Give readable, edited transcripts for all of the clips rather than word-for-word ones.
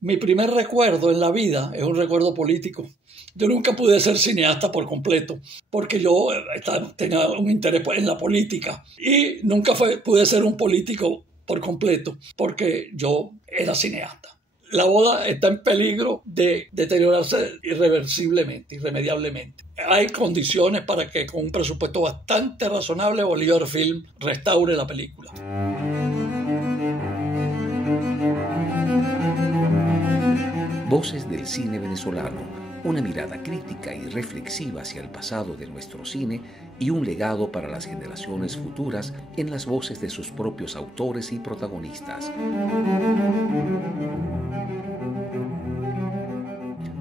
Mi primer recuerdo en la vida es un recuerdo político. Yo nunca pude ser cineasta por completo, porque yo tenía un interés en la política y nunca pude ser un político por completo, porque yo era cineasta. La boda está en peligro de deteriorarse irremediablemente. Hay condiciones para que con un presupuesto bastante razonable Bolívar Film restaure la película. Voces del cine venezolano, una mirada crítica y reflexiva hacia el pasado de nuestro cine y un legado para las generaciones futuras en las voces de sus propios autores y protagonistas.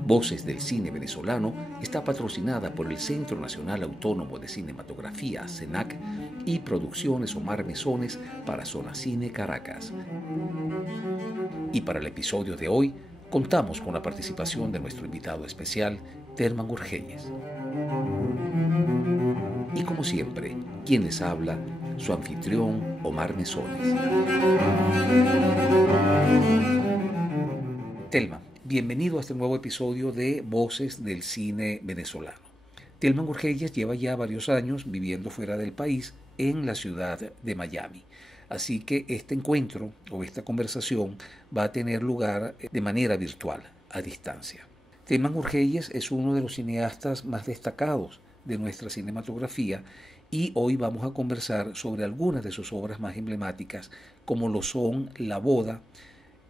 Voces del cine venezolano está patrocinada por el Centro Nacional Autónomo de Cinematografía, CENAC, y Producciones Omar Mesones para Zona Cine Caracas. Y para el episodio de hoy, contamos con la participación de nuestro invitado especial, Telman Urgelles. Y como siempre, quien les habla, su anfitrión, Omar Mesones. Telman, bienvenido a este nuevo episodio de Voces del Cine Venezolano. Telman Urgelles lleva ya varios años viviendo fuera del país, en la ciudad de Miami. Así que este encuentro o esta conversación va a tener lugar de manera virtual, a distancia. Telman Urgelles es uno de los cineastas más destacados de nuestra cinematografía y hoy vamos a conversar sobre algunas de sus obras más emblemáticas, como lo son La Boda,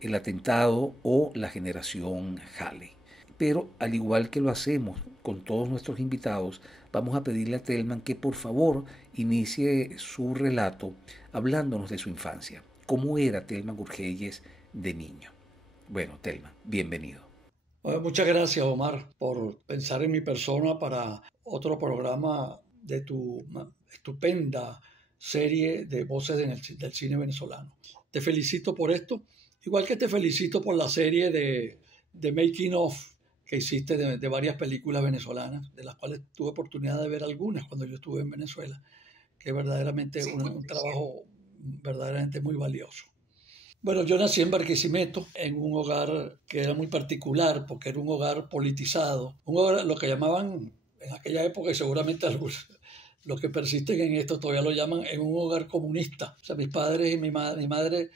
El Atentado o La Generación Halley. Pero al igual que lo hacemos con todos nuestros invitados, vamos a pedirle a Telman que por favor inicie su relato hablándonos de su infancia. ¿Cómo era Telman Urgelles de niño? Bueno, Telman, bienvenido. Bueno, muchas gracias, Omar, por pensar en mi persona para otro programa de tu estupenda serie de voces del cine venezolano. Te felicito por esto, igual que te felicito por la serie de Making of que hiciste de varias películas venezolanas, de las cuales tuve oportunidad de ver algunas cuando yo estuve en Venezuela, que es verdaderamente un trabajo verdaderamente muy valioso. Bueno, yo nací en Barquisimeto, en un hogar que era muy particular, porque era un hogar politizado, un hogar, lo que llamaban en aquella época, y seguramente algunos, los que persisten en esto todavía lo llaman, en un hogar comunista. O sea, mis padres y mi madre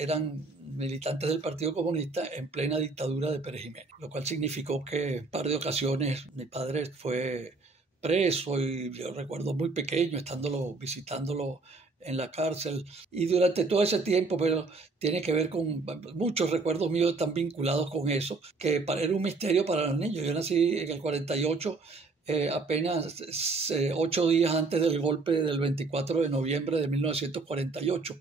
eran militantes del Partido Comunista en plena dictadura de Pérez Jiménez, lo cual significó que en un par de ocasiones mi padre fue preso y yo recuerdo muy pequeño visitándolo en la cárcel y durante todo ese tiempo, pero tiene que ver con muchos recuerdos míos están vinculados con eso, que era un misterio para los niños. Yo nací en el 48, apenas 8 días antes del golpe del 24 de noviembre de 1948,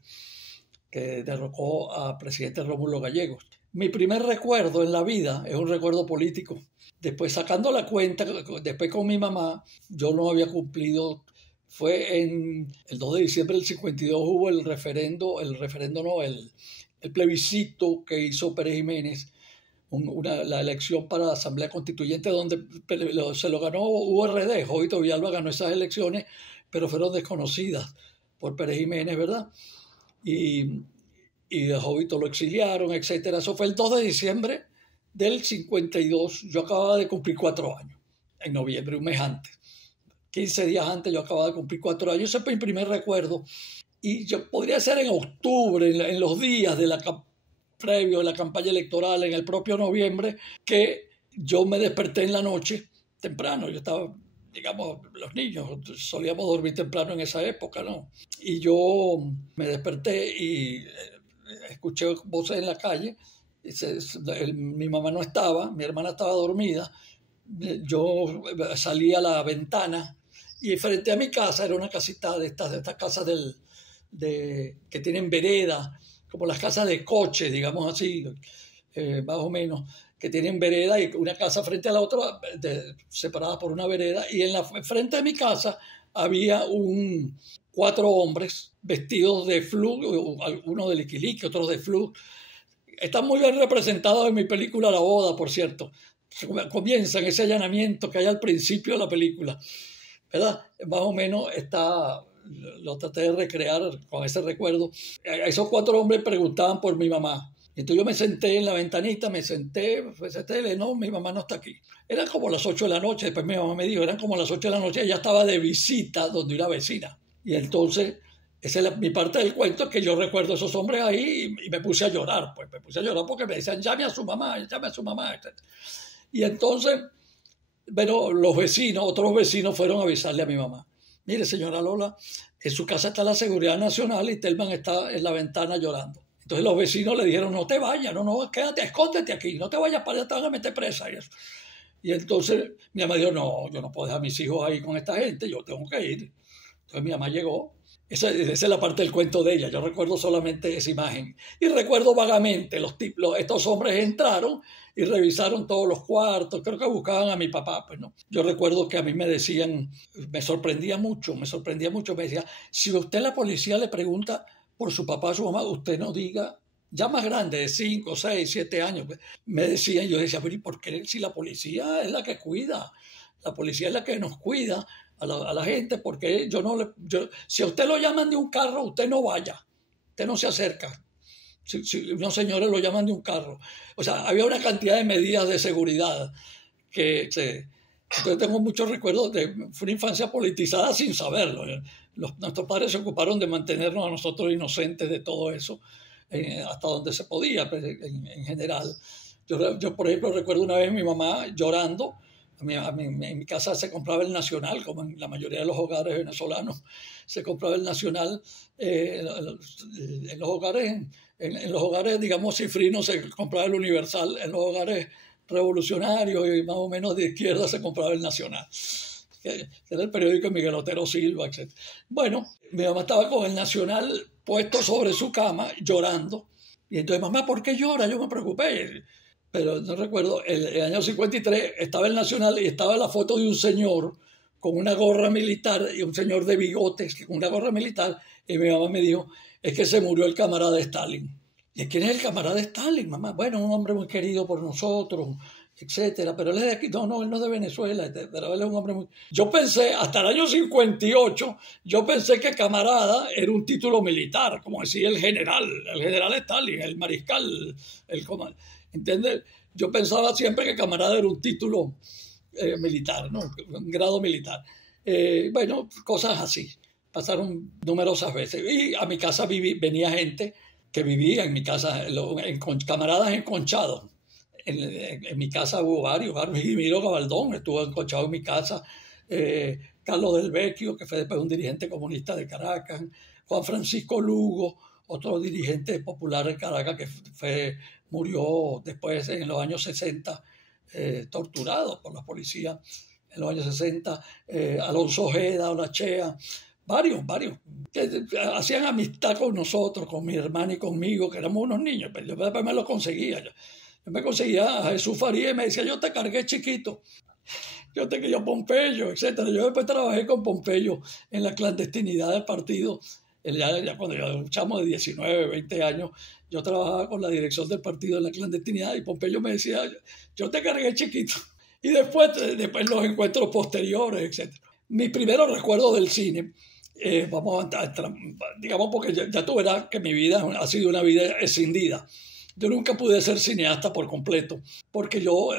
que derrocó a presidente Rómulo Gallegos. Mi primer recuerdo en la vida es un recuerdo político. Después, sacando la cuenta, después con mi mamá, yo no había cumplido. Fue en el 2 de diciembre del 52 hubo el plebiscito que hizo Pérez Jiménez, la elección para la Asamblea Constituyente, donde se lo ganó URD. Jovito Villalba ganó esas elecciones, pero fueron desconocidas por Pérez Jiménez, ¿verdad? Y a Jovito lo exiliaron, etc. Eso fue el 2 de diciembre del 52. Yo acababa de cumplir 4 años, en noviembre, un mes antes. 15 días antes yo acababa de cumplir 4 años. Ese fue mi primer recuerdo. Y yo podría ser en octubre, en los días previo a la campaña electoral, en el propio noviembre, que yo me desperté en la noche temprano. Yo estaba, digamos, los niños solíamos dormir temprano en esa época, ¿no? Y yo me desperté y escuché voces en la calle. Mi mamá no estaba, mi hermana estaba dormida. Yo salí a la ventana y frente a mi casa era una casita de estas casas que tienen vereda, como las casas de coche, digamos así, más o menos, que tienen vereda y una casa frente a la otra, separadas por una vereda, y frente de mi casa había 4 hombres vestidos de flu, uno de liquilique, otros de flu. Están muy bien representados en mi película La Boda, por cierto. Comienza en ese allanamiento que hay al principio de la película, ¿verdad? Más o menos lo traté de recrear con ese recuerdo. Esos 4 hombres preguntaban por mi mamá Entonces yo me senté en la ventanita, no, mi mamá no está aquí. Eran como las 8 de la noche, después mi mamá me dijo, eran como las 8 de la noche, ella estaba de visita donde una vecina. Y entonces, esa es mi parte del cuento, es que yo recuerdo a esos hombres ahí y me puse a llorar, pues me puse a llorar porque me decían, llame a su mamá, etc. Y entonces, bueno, otros vecinos fueron a avisarle a mi mamá. Mire, señora Lola, en su casa está la Seguridad Nacional y Telman está en la ventana llorando. Entonces los vecinos le dijeron, no te vayas, no, quédate, escóndete aquí, no te vayas para allá, te van a meter presa. Y eso. Y entonces mi mamá dijo, no, yo no puedo dejar a mis hijos ahí con esta gente, yo tengo que ir. Entonces mi mamá llegó. Esa es la parte del cuento de ella. Yo recuerdo solamente esa imagen. Y recuerdo vagamente, estos hombres entraron y revisaron todos los cuartos. Creo que buscaban a mi papá. Pues no. Yo recuerdo que a mí me decían, me sorprendía mucho. Me decía, si usted la policía le pregunta por su papá o su mamá, usted no diga, ya más grande, de 5, 6, 7 años. Me decían, yo decía, pero ¿y por qué si la policía es la que cuida? La policía es la que nos cuida a la gente, porque si a usted lo llaman de un carro, usted no vaya, usted no se acerca. Si unos señores lo llaman de un carro. O sea, había una cantidad de medidas de seguridad entonces tengo muchos recuerdos de una infancia politizada sin saberlo. Nuestros padres se ocuparon de mantenernos a nosotros inocentes de todo eso, hasta donde se podía, pues, en general. Yo, por ejemplo, recuerdo una vez mi mamá llorando. En mi casa se compraba el Nacional, como en la mayoría de los hogares venezolanos. Se compraba el Nacional en los hogares, digamos, cifrinos se compraba el Universal. En los hogares revolucionarios y más o menos de izquierda se compraba el Nacional, que era el periódico de Miguel Otero Silva, etc. Bueno, mi mamá estaba con el Nacional puesto sobre su cama llorando. Y entonces, mamá, ¿por qué llora? Yo me preocupé. Pero no recuerdo, el año 53 estaba el Nacional y estaba la foto de un señor con una gorra militar y un señor de bigotes con una gorra militar, y mi mamá me dijo, es que se murió el camarada Stalin. ¿Y quién es el camarada Stalin, mamá? Bueno, un hombre muy querido por nosotros, etcétera, pero él es de aquí, no, él no es de Venezuela, pero él es un hombre muy... Yo pensé, hasta el año 58, yo pensé que camarada era un título militar, como decía el general Stalin, el mariscal, el comandante. ¿Entiendes? Yo pensaba siempre que camarada era un título militar, ¿no? Un grado militar. Bueno, cosas así. Pasaron numerosas veces. Y a mi casa venía gente que vivía en mi casa, camaradas enconchados. En mi casa hubo varios. Miro Gabaldón estuvo enconchado en mi casa. Carlos del Vecchio, que fue después un dirigente comunista de Caracas. Juan Francisco Lugo, otro dirigente popular de Caracas que murió después en los años 60, torturado por la policía en los años 60. Alonso Ojeda, Olachea, varios, que hacían amistad con nosotros, con mi hermana y conmigo, que éramos unos niños, pero yo después me lo conseguía. Yo me conseguía a Jesús Faría y me decía, yo te cargué chiquito. Yo Pompeyo, etc. Yo después trabajé con Pompeyo en la clandestinidad del partido. Ya cuando yo era un chamo de 19, 20 años, yo trabajaba con la dirección del partido en la clandestinidad y Pompeyo me decía, yo te cargué chiquito. Y después los encuentros posteriores, etc. Mi primero recuerdo del cine, vamos a entrar, digamos, porque ya tú verás que mi vida ha sido una vida escindida. Yo nunca pude ser cineasta por completo, porque yo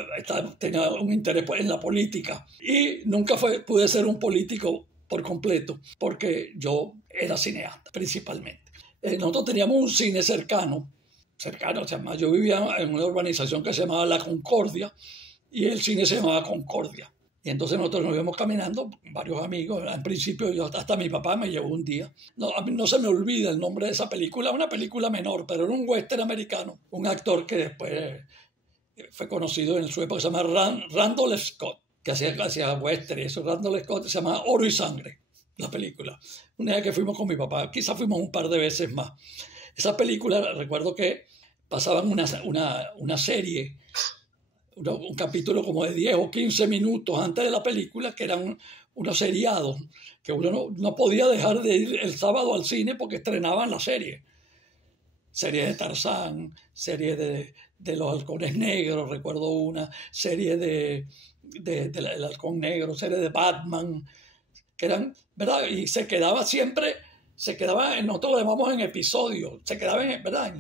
tenía un interés en la política y nunca pude ser un político por completo, porque yo era cineasta principalmente. Nosotros teníamos un cine cercano, yo vivía en una urbanización que se llamaba La Concordia y el cine se llamaba Concordia. Y entonces nosotros nos íbamos caminando, varios amigos. En principio, hasta mi papá me llevó un día. A mí no se me olvida el nombre de esa película, una película menor, pero era un western americano. Un actor que después fue conocido en su época, se llama Randall Scott, que hacía western y eso. Randall Scott se llama Oro y Sangre, la película. Una vez que fuimos con mi papá, quizás fuimos un par de veces más. Esa película, recuerdo que pasaban una serie, un capítulo como de 10 o 15 minutos antes de la película, que eran unos seriados, que uno no podía dejar de ir el sábado al cine porque estrenaban la serie. Serie de Tarzán, serie de los halcones negros, recuerdo una, serie del halcón negro, serie de Batman, que eran, ¿verdad? Y nosotros lo llamamos en episodios, se quedaba ¿verdad?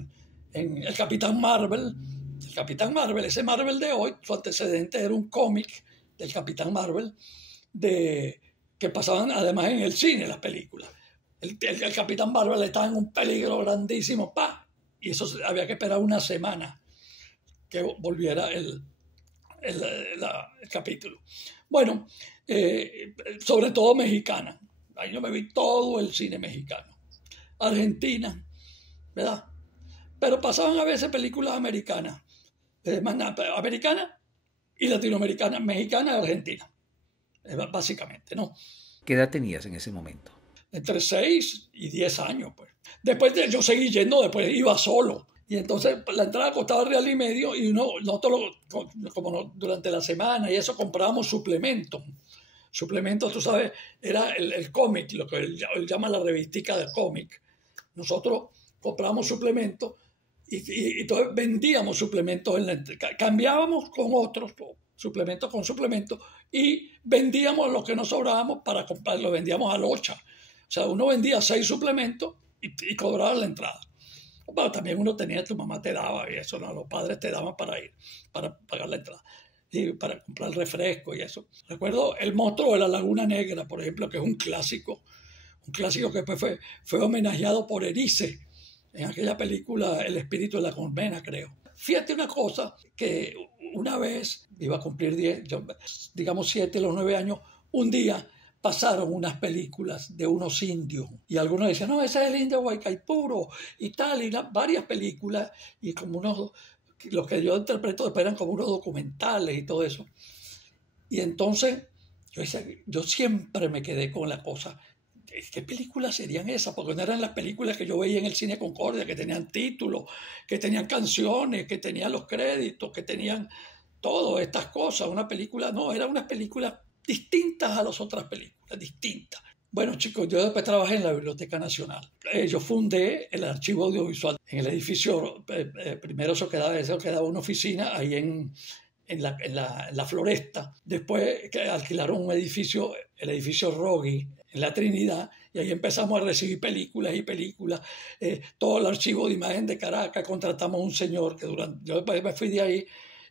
en el Capitán Marvel. El Capitán Marvel, ese Marvel de hoy, su antecedente era un cómic del Capitán Marvel que pasaban además en el cine las películas. El Capitán Marvel estaba en un peligro grandísimo, ¡pa! Y eso había que esperar una semana que volviera el capítulo. Bueno, sobre todo mexicana. Ahí yo me vi todo el cine mexicano. Argentina, ¿verdad? Pero pasaban a veces películas americanas. Americana y latinoamericana, mexicana y argentina. Básicamente, ¿no? ¿Qué edad tenías en ese momento? Entre 6 y 10 años, pues. Después yo seguí yendo, después iba solo. Y entonces la entrada costaba $1.50 y nosotros como durante la semana y eso comprábamos suplementos. Suplementos, tú sabes, era el cómic, lo que él llama la revistica del cómic. Nosotros comprábamos suplementos y entonces vendíamos suplementos, cambiábamos con otros suplementos con suplementos y vendíamos lo que nos sobrábamos para comprar, lo vendíamos a locha. O sea, uno vendía 6 suplementos y cobraba la entrada. Bueno, también uno tenía, tu mamá te daba y eso, ¿no? Los padres te daban para ir, para pagar la entrada y para comprar refresco y eso. Recuerdo El monstruo de la Laguna Negra, por ejemplo, que es un clásico que después fue homenajeado por Erice en aquella película El espíritu de la colmena, creo. Fíjate una cosa, que una vez, iba a cumplir 10, digamos 7, los 9 años, un día pasaron unas películas de unos indios y algunos decían, no, ese es el indio Guaycaipuro y tal, y varias películas y como los que yo interpreto después eran como unos documentales y todo eso. Y entonces yo siempre me quedé con la cosa, ¿qué películas serían esas? Porque no eran las películas que yo veía en el Cine Concordia, que tenían títulos, que tenían canciones, que tenían los créditos, que tenían todas estas cosas. Una película, no, eran unas películas distintas a las otras películas, distintas. Bueno, chicos, yo después trabajé en la Biblioteca Nacional. Yo fundé el archivo audiovisual en el edificio, primero eso quedaba una oficina ahí en la Floresta. Después alquilaron un edificio, el edificio Rogui, en la Trinidad, y ahí empezamos a recibir películas y películas. Todo el archivo de imagen de Caracas, contratamos un señor que yo me fui de ahí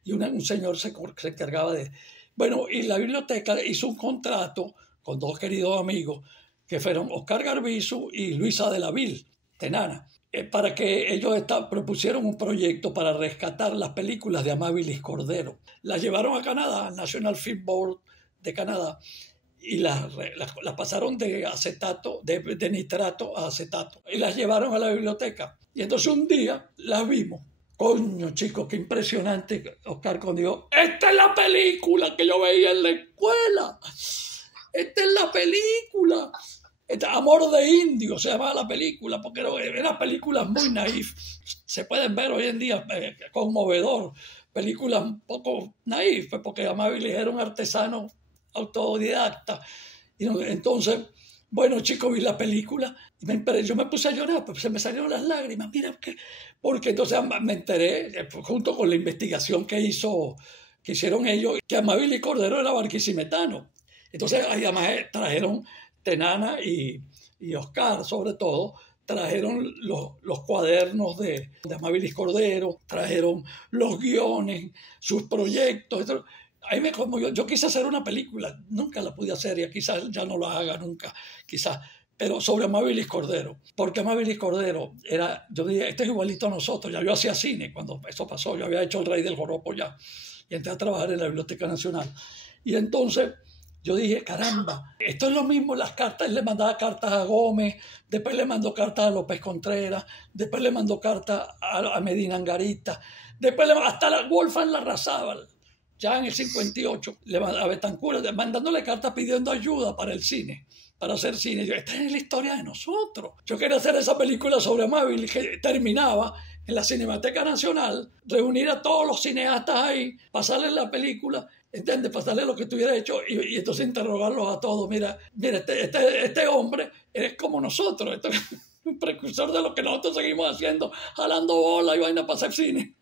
y un señor se encargaba de... Bueno, y la biblioteca hizo un contrato con 2 queridos amigos que fueron Oscar Garbizu y Luisa de la Vil, Tenana, para que ellos propusieron un proyecto para rescatar las películas de Amabilis Cordero. Las llevaron a Canadá, al National Film Board de Canadá, y las pasaron de acetato, de nitrato a acetato, y las llevaron a la biblioteca. Y entonces un día las vimos. Coño, chicos, qué impresionante. Oscar dijo, esta es la película que yo veía en la escuela. Esta es la película. Amor de Indio se llamaba la película, porque eran películas muy naif. Se pueden ver hoy en día, conmovedor. Películas un poco naif, porque Amabilis era un artesano autodidacta. Y entonces, bueno, chicos, vi la película y yo me puse a llorar, pues se me salieron las lágrimas. Mira, porque entonces me enteré, junto con la investigación que hicieron ellos, que Amabilis Cordero era barquisimetano. Entonces, ahí además trajeron Tenana y Oscar, sobre todo, trajeron los cuadernos de Amabilis Cordero, trajeron los guiones, sus proyectos. Ahí yo quise hacer una película, nunca la pude hacer y quizás ya no la haga nunca, quizás, pero sobre Amabilis Cordero, porque Amabilis Cordero yo dije, este es igualito a nosotros. Ya yo hacía cine cuando eso pasó, yo había hecho El Rey del Joropo ya, y entré a trabajar en la Biblioteca Nacional. Y entonces yo dije, caramba, esto es lo mismo, las cartas, le mandaba cartas a Gómez, después le mandó cartas a López Contreras, después le mandó cartas a Medina Angarita, después hasta la Wolfgang Larrazábal, ya en el 58, a Betancur, mandándole cartas pidiendo ayuda para el cine, para hacer cine. Yo, esta es la historia de nosotros. Yo quería hacer esa película sobre Amabilis que terminaba en la Cinemateca Nacional, reunir a todos los cineastas ahí, pasarles la película, ¿entiendes? Pasarles lo que tuviera hecho y entonces interrogarlos a todos. Mira, este hombre es como nosotros, este es un precursor de lo que nosotros seguimos haciendo, jalando bola y vaina para hacer cine.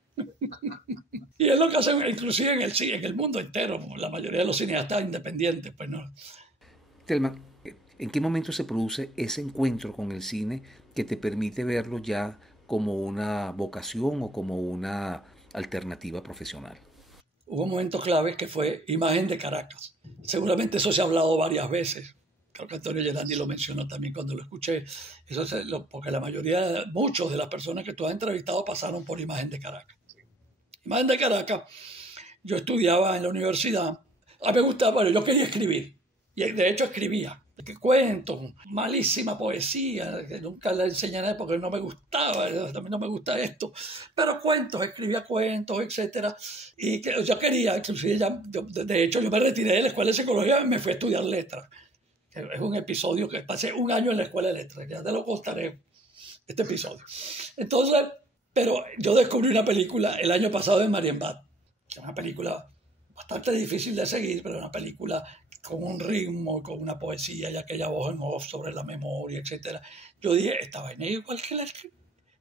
Y es lo que hacen inclusive en el mundo entero, la mayoría de los cineastas independientes, pues no. Telma, ¿en qué momento se produce ese encuentro con el cine que te permite verlo ya como una vocación o como una alternativa profesional? Hubo un momento clave que fue Imagen de Caracas. Seguramente eso se ha hablado varias veces. Creo que Antonio Gerandi lo mencionó también cuando lo escuché. Porque muchos de las personas que tú has entrevistado pasaron por Imagen de Caracas. Imagen de Caracas, yo estudiaba en la universidad. A mí me gustaba, bueno, yo quería escribir. Y de hecho escribía. Cuentos, malísima poesía, que nunca la enseñé porque no me gustaba, a mí no me gusta esto, pero cuentos, escribía cuentos, etcétera, y que yo quería, inclusive de hecho yo me retiré de la escuela de psicología y me fui a estudiar letras. Es un episodio que pasé un año en la escuela de letras, ya te lo contaré, este episodio. Entonces, pero yo descubrí una película el año pasado de Marienbad, que es una película bastante difícil de seguir, pero una película con un ritmo, con una poesía y aquella voz en off sobre la memoria, etc. Yo dije, esta vaina es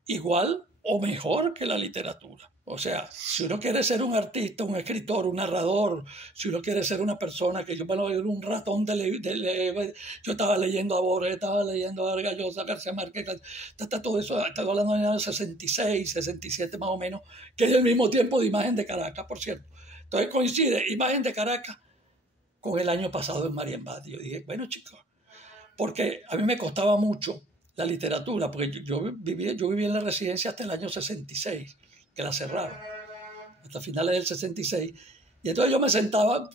igual o mejor que la literatura. O sea, si uno quiere ser un artista, un escritor, un narrador, si uno quiere ser una persona que yo, bueno, era un ratón yo estaba leyendo a Borges, estaba leyendo a Vargas Llosa, García Márquez, todo eso, estaba hablando en el año 66, 67 más o menos, que es el mismo tiempo de Imagen de Caracas, por cierto. Entonces coincide Imagen de Caracas con el año pasado en Marienbad. Yo dije, bueno, chicos, porque a mí me costaba mucho la literatura, porque yo viví en la residencia hasta el año 66, que la cerraron, hasta finales del 66, y entonces yo me sentaba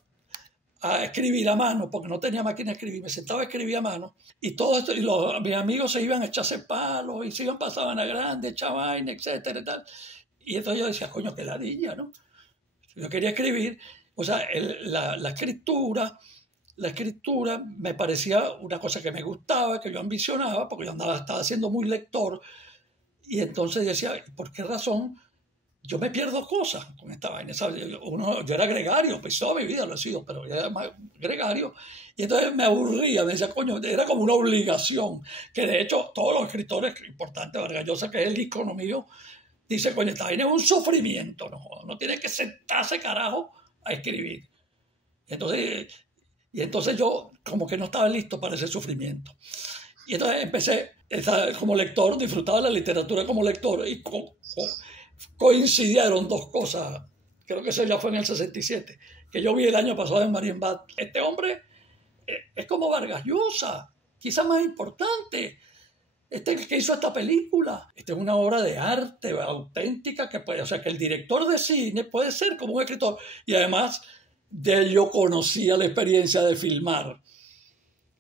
a escribir a mano, porque no tenía máquina de escribir, me sentaba a escribir a mano, y todo esto, mis amigos se iban a echarse palos, y se iban, pasaban a grande, echaban, etcétera, y tal. Y entonces yo decía, coño, qué ladilla, ¿no? Yo quería escribir, o sea, la escritura me parecía una cosa que me gustaba, que yo ambicionaba, porque yo estaba siendo muy lector, y entonces decía, ¿por qué razón yo me pierdo cosas con esta vaina? Yo era gregario, pues toda mi vida lo he sido, pero yo era más gregario, y entonces me aburría, me decía, coño, era como una obligación, que de hecho todos los escritores importantes, Vargas Llosa, que es el ícono mío, dice, coño, esta vaina es un sufrimiento, no tiene que sentarse carajo a escribir. Y entonces yo como que no estaba listo para ese sufrimiento. Y entonces empecé, como lector, disfrutaba la literatura como lector y coincidieron dos cosas. Creo que eso ya fue en el 67, que yo vi el año pasado en Marienbad. Este hombre es como Vargas Llosa, quizás más importante. El que hizo esta película. Esta es una obra de arte auténtica que puede, o sea, que el director de cine puede ser como un escritor. Y además yo conocía la experiencia de filmar,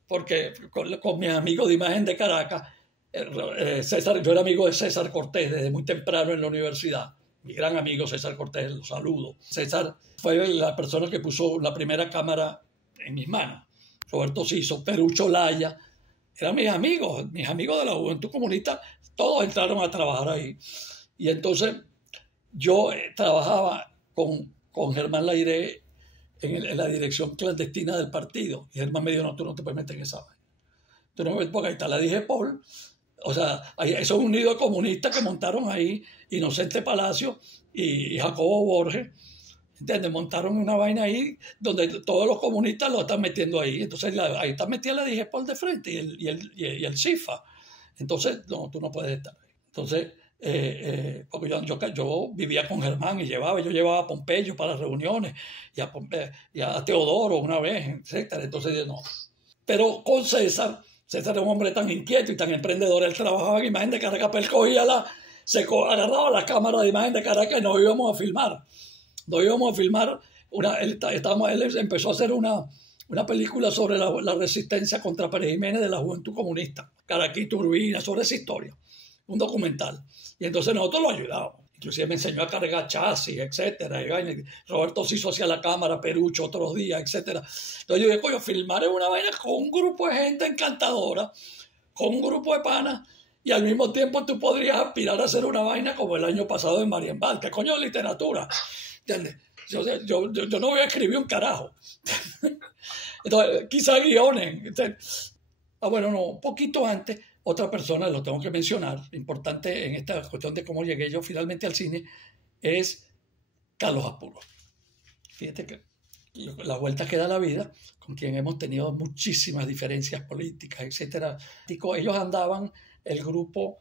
porque con mis amigos de Imagen de Caracas, yo era amigo de César Cortés desde muy temprano en la universidad. Mi gran amigo César Cortés, lo saludo. César fue la persona que puso la primera cámara en mis manos. Roberto Siso, Perucho Laya, eran mis amigos de la Juventud Comunista, todos entraron a trabajar ahí. Y entonces yo trabajaba con Germán Lairé en la dirección clandestina del partido. Y Germán me dijo, no, tú no te puedes meter en esa vaina. Tú no me metes porque ahí está la DIGEPOL. O sea, eso es un nido comunista que montaron ahí Inocente Palacio y Jacobo Borges. ¿Entiendes? Montaron una vaina ahí donde todos los comunistas lo están metiendo ahí. Entonces ahí está metida la DIGEPOL de frente y el CIFA. Entonces, no, tú no puedes estar ahí. Entonces, porque yo vivía con Germán y yo llevaba a Pompeyo para las reuniones y a Teodoro una vez, etc. Entonces, no. Pero con César era un hombre tan inquieto y tan emprendedor. Él trabajaba en Imagen de Caracas, pero él agarraba la cámara de Imagen de Caracas y nos íbamos a filmar. Él empezó a hacer una película sobre la resistencia contra Pérez Jiménez de la Juventud Comunista, Caraquito Urbina, sobre esa historia, un documental. Y entonces nosotros lo ayudábamos. Inclusive me enseñó a cargar chasis, etcétera. Roberto se hizo hacia la cámara, Perucho otros días, etcétera. Entonces yo dije, coño, filmar es una vaina con un grupo de gente encantadora, con un grupo de panas, y al mismo tiempo tú podrías aspirar a hacer una vaina como el año pasado en Marienbad, que coño de literatura. ¿Entiendes? Yo no voy a escribir un carajo. Entonces, quizá guiones. Bueno, no, un poquito antes, otra persona, lo tengo que mencionar, importante en esta cuestión de cómo llegué yo finalmente al cine, es Carlos Apuro. Fíjate que la vuelta que da la vida, con quien hemos tenido muchísimas diferencias políticas, etcétera. Ellos andaban, el grupo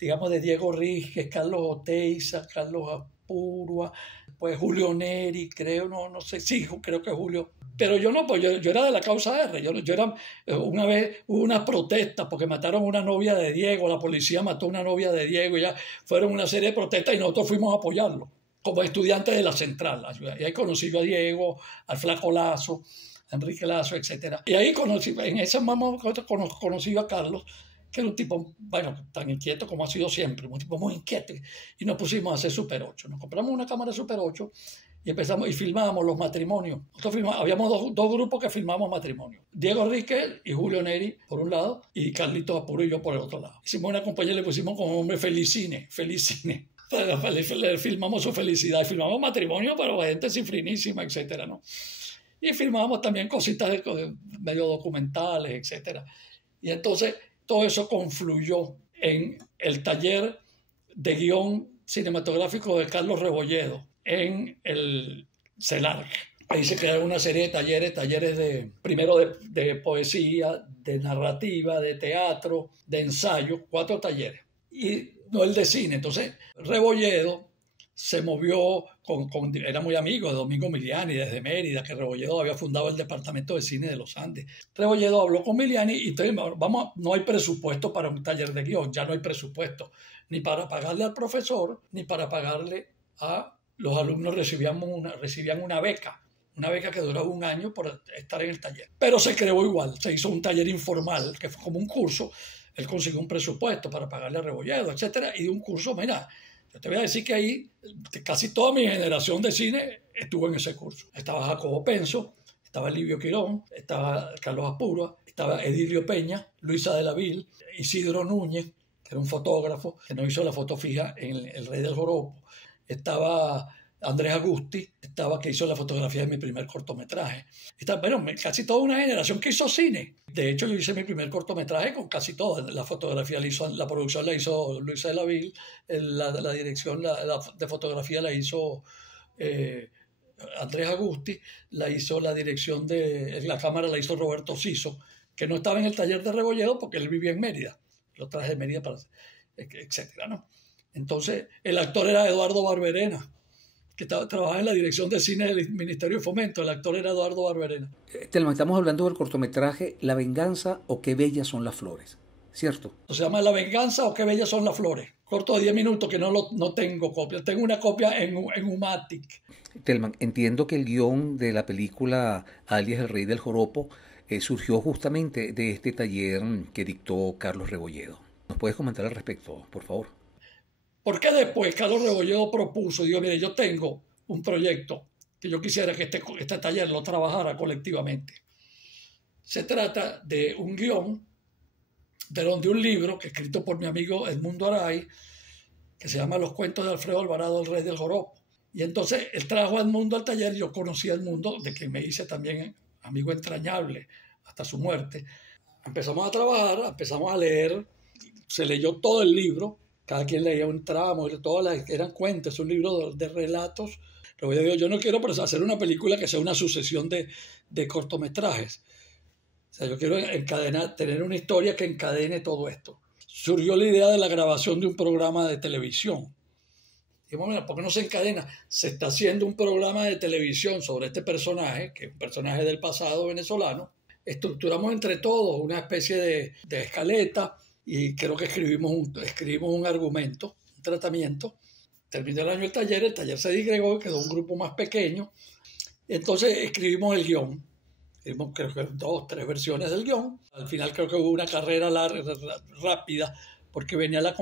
digamos, de Diego Ríguez, Carlos Oteiza, Carlos Apurua, pues Julio Neri, creo, no sé, sí, creo que Julio. Pero yo no, pues yo era de la causa R. Yo era, una vez hubo unas protestas porque mataron una novia de Diego, la policía mató una novia de Diego, y ya fueron una serie de protestas y nosotros fuimos a apoyarlo como estudiantes de la Central. Y ahí conocí a Diego, al Flaco Lazo, a Enrique Lazo, etc. Y ahí en ese momento conocí a Carlos, que era un tipo, bueno, tan inquieto como ha sido siempre, un tipo muy inquieto. Y nos pusimos a hacer Super 8. Nos compramos una cámara Super 8 y empezamos y filmábamos los matrimonios. Habíamos dos grupos que filmábamos matrimonios. Diego Ríquez y Julio Neri por un lado y Carlitos Apuro y yo por el otro lado. Hicimos una compañía y le pusimos como nombre Felicine. Le filmamos su felicidad. Filmamos matrimonio, pero gente cifrinísima, etcétera, ¿no? Y filmábamos también cositas medio documentales, etcétera. Y entonces todo eso confluyó en el taller de guión cinematográfico de Carlos Rebolledo en el CELARC. Ahí se crearon una serie de talleres primero de poesía, de narrativa, de teatro, de ensayo, 4 talleres. Y no el de cine. Entonces, Rebolledo se movió era muy amigo de Domingo Miliani desde Mérida, que Rebolledo había fundado el Departamento de Cine de los Andes. Rebolledo habló con Miliani y entonces, no hay presupuesto para un taller de guión, ya no hay presupuesto, ni para pagarle al profesor, ni para pagarle a los alumnos. Recibían una beca que duraba 1 año por estar en el taller. Pero se creó igual, se hizo un taller informal, que fue como un curso. Él consiguió un presupuesto para pagarle a Rebolledo, etcétera, y de un curso, mira, yo te voy a decir que ahí casi toda mi generación de cine estuvo en ese curso. Estaba Jacobo Penso, estaba Livio Quirón, estaba Carlos Apurua, estaba Edilio Peña, Luisa de la Vil, Isidro Núñez, que era un fotógrafo que nos hizo la foto fija en El Rey del Joropo, estaba Andrés Agusti, que hizo la fotografía de mi primer cortometraje. Bueno, casi toda una generación que hizo cine. De hecho, yo hice mi primer cortometraje con casi todo. La producción la hizo Luisa de la Vil, la dirección de fotografía la hizo Andrés Agusti, la hizo la dirección de la cámara la hizo Roberto Siso, que no estaba en el taller de Rebolledo porque él vivía en Mérida. Lo traje de Mérida etcétera, ¿no? Entonces, el actor era Eduardo Barberena, que trabajaba en la dirección de cine del Ministerio de Fomento. El actor era Eduardo Barberena. Telma, estamos hablando del cortometraje La venganza o Qué bellas son las flores, ¿cierto? Se llama La venganza o Qué bellas son las flores. Corto de 10 minutos que no tengo copia. Tengo una copia en Humatic. Telman, entiendo que el guión de la película alias El Rey del Joropo surgió justamente de este taller que dictó Carlos Rebolledo. ¿Nos puedes comentar al respecto, por favor? Porque después Carlos Rebolledo propuso, digo, mire, yo tengo un proyecto que yo quisiera que este taller lo trabajara colectivamente. Se trata de un guión, de un libro que escrito por mi amigo Edmundo Aray, que se llama Los cuentos de Alfredo Alvarado, El Rey del Joropo. Y entonces él trajo a Edmundo al taller, yo conocí a Edmundo, de quien me hice también amigo entrañable hasta su muerte. Empezamos a trabajar, empezamos a leer, se leyó todo el libro, cada quien leía un tramo, eran cuentos, un libro de relatos. Pero yo digo, yo no quiero hacer una película que sea una sucesión de cortometrajes. O sea, yo quiero tener una historia que encadene todo esto. Surgió la idea de la grabación de un programa de televisión. Dijimos, mira, ¿por qué no se encadena? Se está haciendo un programa de televisión sobre este personaje, que es un personaje del pasado venezolano. Estructuramos entre todos una especie de escaleta y creo que escribimos un argumento, un tratamiento. Terminó el año el taller se disgregó, quedó un grupo más pequeño. Entonces escribimos el guión. Escribimos creo que 2, 3 versiones del guión. Al final creo que hubo una carrera rápida porque venía la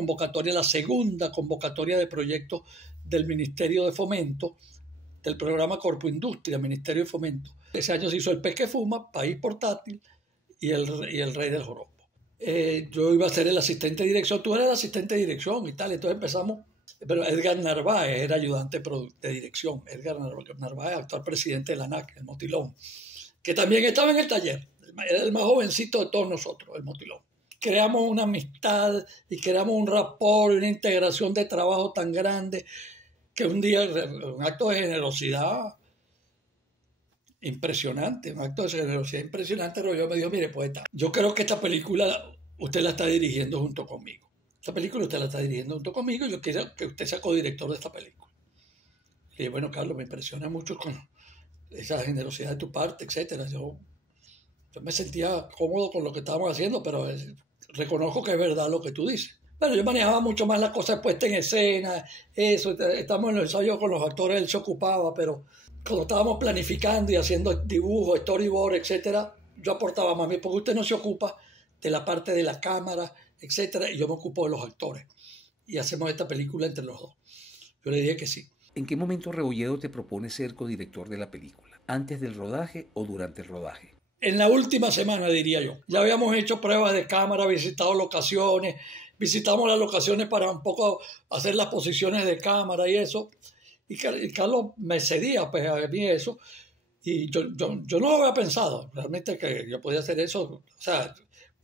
segunda convocatoria de proyectos del Ministerio de Fomento, del programa Corpo Industria, Ministerio de Fomento. Ese año se hizo El Pez que Fuma, País Portátil y el Rey del Joropo. Yo iba a ser el asistente de dirección, tú eres el asistente de dirección y tal, entonces empezamos, pero Edgar Narváez era ayudante de dirección, Edgar Narváez, actual presidente de la ANAC, el Motilón, que también estaba en el taller, era el más jovencito de todos nosotros, el Motilón. Creamos una amistad y creamos un rapport y una integración de trabajo tan grande que un día, un acto de generosidad impresionante, pero yo me dijo, mire, poeta, yo creo que esta película usted la está dirigiendo junto conmigo. esta película usted la está dirigiendo junto conmigo y yo quiero que usted sea codirector de esta película. Le dije, bueno, Carlos, me impresiona mucho con esa generosidad de tu parte, etcétera. Yo me sentía cómodo con lo que estábamos haciendo, pero reconozco que es verdad lo que tú dices. Bueno, yo manejaba mucho más las cosas puestas en escena, eso, estamos en los ensayos con los actores, él se ocupaba, pero cuando estábamos planificando y haciendo dibujos, storyboard, etcétera, yo aportaba más bien, porque usted no se ocupa de la parte de la cámara, etcétera, y yo me ocupo de los actores. Y hacemos esta película entre los dos. Yo le dije que sí. ¿En qué momento Rebolledo te propone ser codirector de la película? ¿Antes del rodaje o durante el rodaje? En la última semana, diría yo. Ya habíamos hecho pruebas de cámara, visitado locaciones, visitamos las locaciones para un poco hacer las posiciones de cámara y eso. Y Carlos me cedía pues, a mí eso. Y yo no lo había pensado, realmente que yo podía hacer eso. O sea,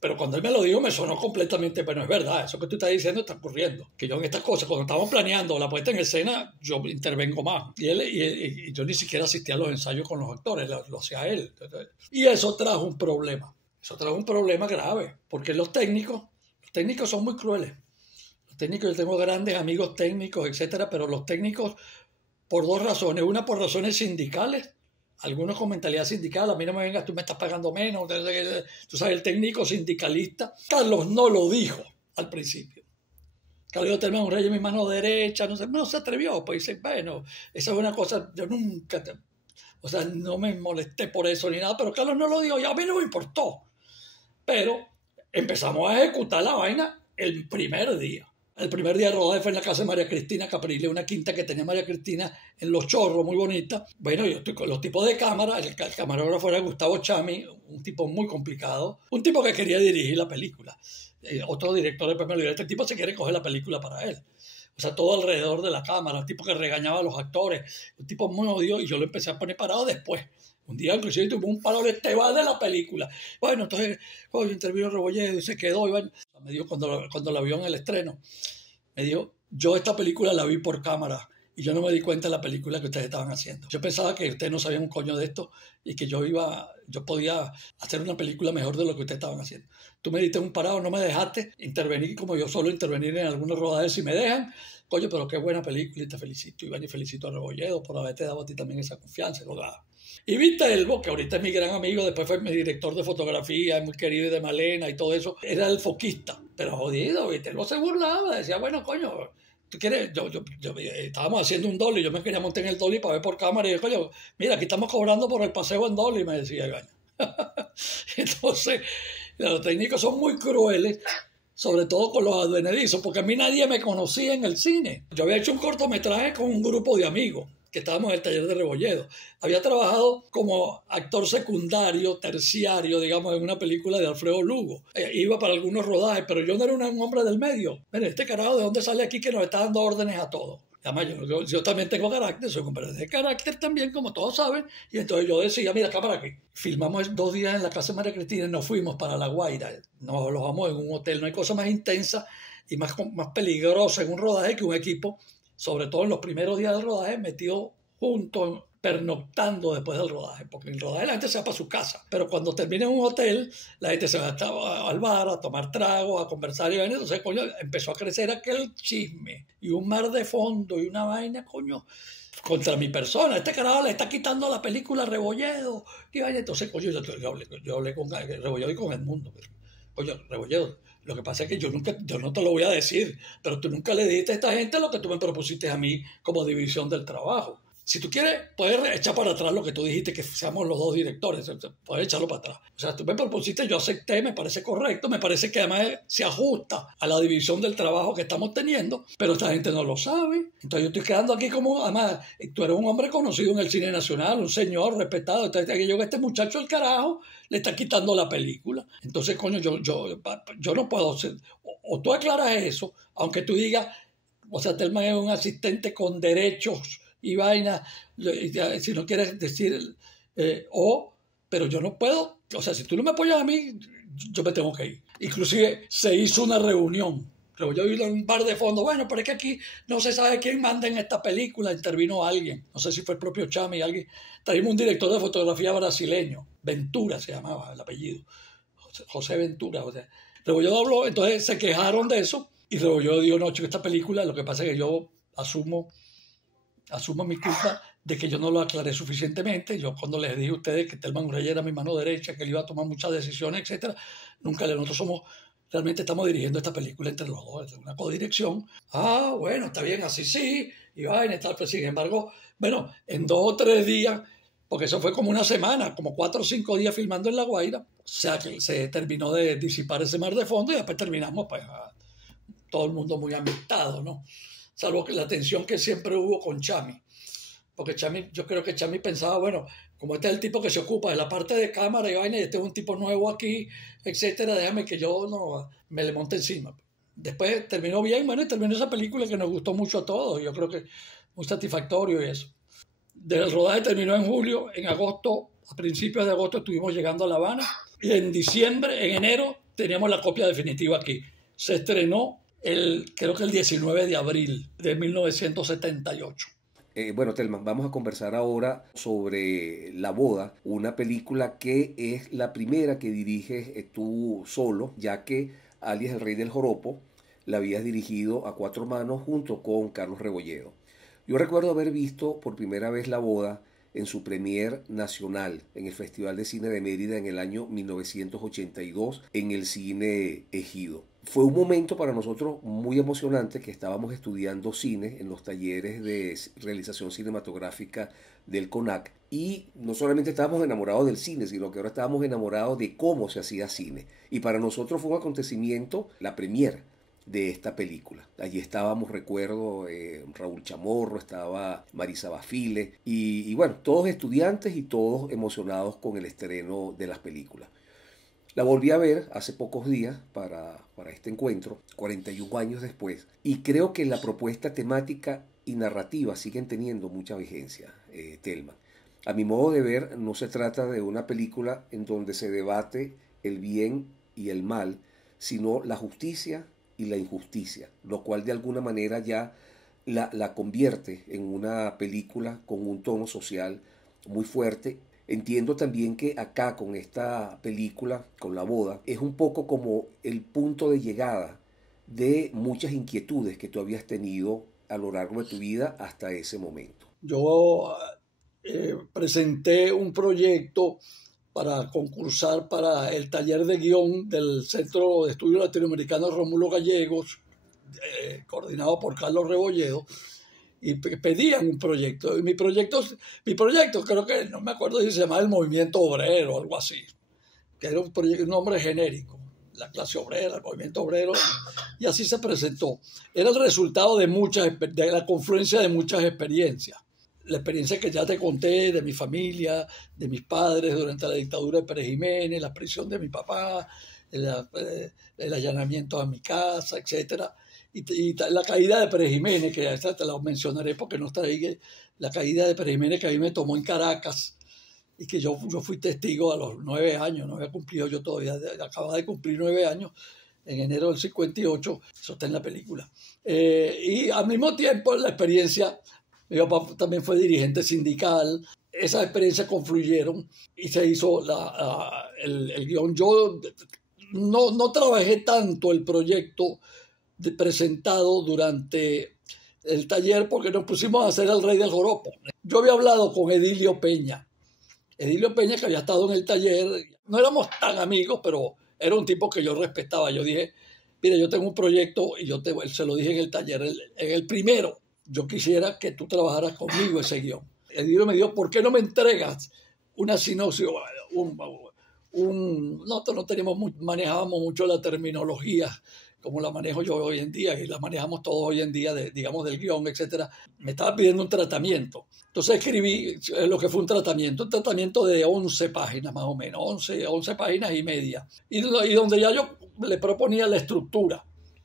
pero cuando él me lo dijo me sonó completamente, pero es verdad, eso que tú estás diciendo está ocurriendo. Que yo en estas cosas, cuando estamos planeando la puesta en escena, yo intervengo más. Y yo ni siquiera asistía a los ensayos con los actores, lo hacía él. Y eso trajo un problema. Eso trajo un problema grave, porque los técnicos son muy crueles. Los técnicos, yo tengo grandes amigos técnicos, etcétera, pero los técnicos, por dos razones. Una, por razones sindicales. Algunos con mentalidad sindical, a mí no me vengas, tú me estás pagando menos, tú sabes, el técnico sindicalista. Carlos no lo dijo al principio. Carlos Telman Reyes, mi mano derecha, no se atrevió, pues dice, bueno, esa es una cosa, yo nunca, o sea, no me molesté por eso ni nada, pero Carlos no lo dijo y a mí no me importó. Pero empezamos a ejecutar la vaina el primer día. El primer día de rodaje fue en la casa de María Cristina Caprile, una quinta que tenía María Cristina en Los Chorros, muy bonita. Bueno, yo estoy con los tipos de cámara, el camarógrafo era Gustavo Chami, un tipo muy complicado, un tipo que quería dirigir la película. Otro director después me lo dijo, este tipo se quiere coger la película para él. O sea, todo alrededor de la cámara, un tipo que regañaba a los actores, un tipo muy odioso, y yo lo empecé a poner parado después. Un día inclusive tuvo un paro de te va de la película. Bueno, entonces cuando intervino Rebolledo y se quedó, y bueno, me dijo cuando la vio en el estreno, me dijo, yo esta película la vi por cámara y yo no me di cuenta de la película que ustedes estaban haciendo. Yo pensaba que ustedes no sabían un coño de esto y que yo podía hacer una película mejor de lo que ustedes estaban haciendo. Tú me diste un parado, no me dejaste intervenir como yo suelo intervenir en algunos rodajes si me dejan. Coño, pero qué buena película y te felicito, Iván, y felicito a Rebolledo por haberte dado a ti también esa confianza. Y Vita Elbo, que ahorita es mi gran amigo, después fue mi director de fotografía, muy querido, y de Malena y todo eso, era el foquista, pero jodido, Vita Elbo se burlaba, decía, bueno, coño, tú quieres, estábamos haciendo un dolly, yo me quería montar en el dolly para ver por cámara, y yo, coño, mira, aquí estamos cobrando por el paseo en dolly, me decía Iván. Entonces, los técnicos son muy crueles, sobre todo con los advenedizos, porque a mí nadie me conocía en el cine. Yo había hecho un cortometraje con un grupo de amigos, que estábamos en el taller de Rebolledo. Había trabajado como actor secundario, terciario, digamos, en una película de Alfredo Lugo. Iba para algunos rodajes, pero yo no era un hombre del medio. Mira, este carajo, ¿de dónde sale aquí que nos está dando órdenes a todos? Además, yo también tengo carácter, soy un hombre de carácter también, como todos saben. Y entonces yo decía, mira, cámara aquí. Filmamos 2 días en la casa de María Cristina y nos fuimos para La Guaira. Nos alojamos en un hotel. No hay cosa más intensa y más peligrosa en un rodaje que un equipo, sobre todo en los primeros días del rodaje, metido juntos, pernoctando después del rodaje, porque en el rodaje la gente se va para su casa, pero cuando termina en un hotel, la gente se va al bar a tomar tragos, a conversar, y entonces, coño, empezó a crecer aquel chisme, y un mar de fondo, y una vaina, coño, contra mi persona. Este carajo le está quitando la película a Rebolledo, y vaya, entonces, coño, yo hablé con Rebolledo y con Edmundo, coño, Rebolledo, lo que pasa es que yo no te lo voy a decir, pero tú nunca le dijiste a esta gente lo que tú me propusiste a mí como división del trabajo. Si tú quieres, puedes echar para atrás lo que tú dijiste, que seamos los 2 directores, puedes echarlo para atrás. O sea, tú me propusiste, yo acepté, me parece correcto, me parece que además se ajusta a la división del trabajo que estamos teniendo, pero esta gente no lo sabe. Entonces yo estoy quedando aquí como, además, tú eres un hombre conocido en el cine nacional, un señor respetado, entonces este muchacho el carajo le está quitando la película. Entonces, coño, yo no puedo ser, o tú aclaras eso, aunque tú digas, o sea, Telman es un asistente con derechos y vaina, si no quieres decir, pero yo no puedo, o sea, si tú no me apoyas a mí, yo me tengo que ir. Inclusive se hizo una reunión, pero yo vi en un bar de fondo, bueno, pero es que aquí no se sabe quién manda en esta película, intervino alguien, no sé si fue el propio Chami, alguien, traímos un director de fotografía brasileño, Ventura se llamaba el apellido, José Ventura, o sea, luego yo habló, entonces se quejaron de eso, Y luego yo digo, no, chico, esta película, lo que pasa es que yo asumo mi culpa de que yo no lo aclaré suficientemente. Yo cuando les dije a ustedes que Thelma Reyes era mi mano derecha, que él iba a tomar muchas decisiones, etcétera, nosotros realmente estamos dirigiendo esta película entre los dos, es una codirección. Ah, bueno, está bien, así sí, y vaina y tal, pero sin embargo, bueno, en 2 o 3 días, porque eso fue como una semana, como 4 o 5 días filmando en La Guaira, o sea que se terminó de disipar ese mar de fondo y después terminamos, pues, todo el mundo muy amistado, ¿no? Salvo que la tensión que siempre hubo con Chami. Porque Chami, yo creo que Chami pensaba, bueno, como este es el tipo que se ocupa de la parte de cámara y vaina, y este es un tipo nuevo aquí, etcétera, déjame que yo no me le monte encima. Después terminó bien, bueno, y terminó esa película que nos gustó mucho a todos. Yo creo que muy satisfactorio y eso. El rodaje terminó en julio, en agosto, a principios de agosto estuvimos llegando a La Habana y en enero, teníamos la copia definitiva aquí. Se estrenó creo que el 19 de abril de 1978. Bueno, Thelma, vamos a conversar ahora sobre La Boda, una película que es la primera que diriges tú solo, ya que alias El Rey del Joropo la habías dirigido a 4 manos junto con Carlos Rebolledo. Yo recuerdo haber visto por primera vez La Boda en su premier nacional en el Festival de Cine de Mérida en el año 1982 en el Cine Ejido. Fue un momento para nosotros muy emocionante que estábamos estudiando cine en los talleres de realización cinematográfica del CONAC y no solamente estábamos enamorados del cine, sino que ahora estábamos enamorados de cómo se hacía cine. Y para nosotros fue un acontecimiento la premier de esta película. Allí estábamos, recuerdo, Raúl Chamorro, estaba Marisa Bafile y bueno, todos estudiantes y todos emocionados con el estreno de las películas. La volví a ver hace pocos días para este encuentro, 41 años después, y creo que la propuesta temática y narrativa siguen teniendo mucha vigencia, Thelma. A mi modo de ver, no se trata de una película en donde se debate el bien y el mal, sino la justicia y la injusticia, lo cual de alguna manera ya la convierte en una película con un tono social muy fuerte. Entiendo también que acá con esta película, con La Boda, es un poco como el punto de llegada de muchas inquietudes que tú habías tenido a lo largo de tu vida hasta ese momento. Yo presenté un proyecto para concursar para el taller de guión del Centro de Estudios Latinoamericanos Rómulo Gallegos, coordinado por Carlos Rebolledo, y pedían un proyecto. Y mi proyecto creo que, no me acuerdo si se llamaba el Movimiento Obrero o algo así, que era un nombre genérico, la clase obrera, el movimiento obrero, y así se presentó. Era el resultado de la confluencia de muchas experiencias. La experiencia que ya te conté de mi familia, de mis padres durante la dictadura de Pérez Jiménez, la prisión de mi papá, el allanamiento a mi casa, etcétera. Y la caída de Pérez Jiménez, que esta te la mencionaré porque no está ahí, la caída de Pérez Jiménez que a mí me tomó en Caracas y que yo fui testigo a los 9 años, no había cumplido yo todavía, acababa de cumplir 9 años, en enero del 58, eso está en la película. Y al mismo tiempo la experiencia, mi papá también fue dirigente sindical, esas experiencias confluyeron y se hizo el guión. Yo no trabajé tanto el proyecto presentado durante el taller porque nos pusimos a hacer El Rey del Joropo. Yo había hablado con Edilio Peña, que había estado en el taller, no éramos tan amigos, pero era un tipo que yo respetaba. Yo dije, mira, yo tengo un proyecto y se lo dije en el taller, en el primero, yo quisiera que tú trabajaras conmigo ese guión. Edilio me dijo, ¿por qué no me entregas una sinopsis? Nosotros manejábamos mucho la terminología como la manejo yo hoy en día, y la manejamos todos hoy en día, digamos, del guión, etcétera. Me estaba pidiendo un tratamiento. Entonces escribí lo que fue un tratamiento de 11 páginas más o menos, 11 páginas y media. Y donde ya yo le proponía la estructura.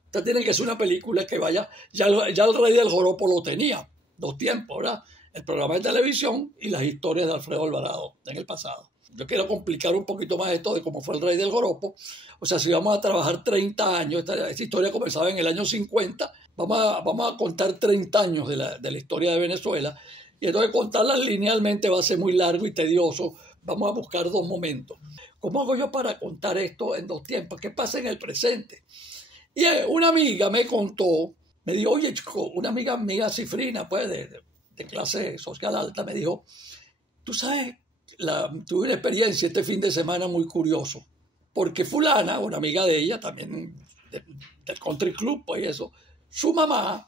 Usted tiene que ser una película que vaya, ya el Rey del Joropo lo tenía, 2 tiempos, ¿verdad? El programa de televisión y las historias de Alfredo Alvarado en el pasado. Yo quiero complicar un poquito más esto de cómo fue el Rey del Joropo. O sea, si vamos a trabajar 30 años, esta historia comenzaba en el año 50, vamos a contar 30 años de la historia de Venezuela, y entonces contarlas linealmente va a ser muy largo y tedioso. Vamos a buscar 2 momentos. ¿Cómo hago yo para contar esto en 2 tiempos? ¿Qué pasa en el presente? Y una amiga me contó, me dijo, oye, chico, una amiga cifrina, pues, de clase social alta, me dijo, tú sabes, tuve una experiencia este fin de semana muy curioso, porque fulana, una amiga de ella, también del country club, pues eso, su mamá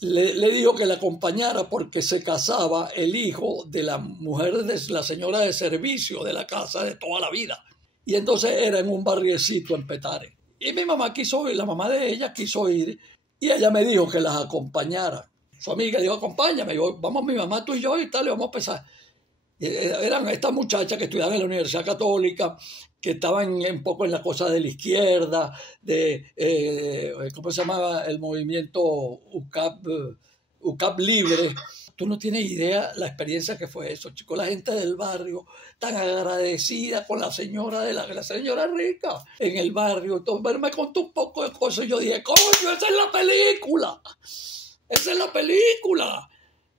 le dijo que la acompañara porque se casaba el hijo de la mujer de la señora de servicio de la casa de toda la vida. Y entonces era en un barriecito en Petare. Y mi mamá quiso ir, la mamá de ella quiso ir, y ella me dijo que las acompañara. Su amiga le dijo, acompáñame, yo, vamos mi mamá, tú y yo y tal, y vamos a empezar. Eran estas muchachas que estudiaban en la Universidad Católica, que estaban un poco en la cosa de la izquierda, ¿cómo se llamaba? El movimiento UCAP Libre. Tú no tienes idea la experiencia que fue eso, chicos. La gente del barrio tan agradecida con la señora la señora rica en el barrio. Entonces, me contó un poco de cosas y yo dije, coño, esa es la película. Esa es la película.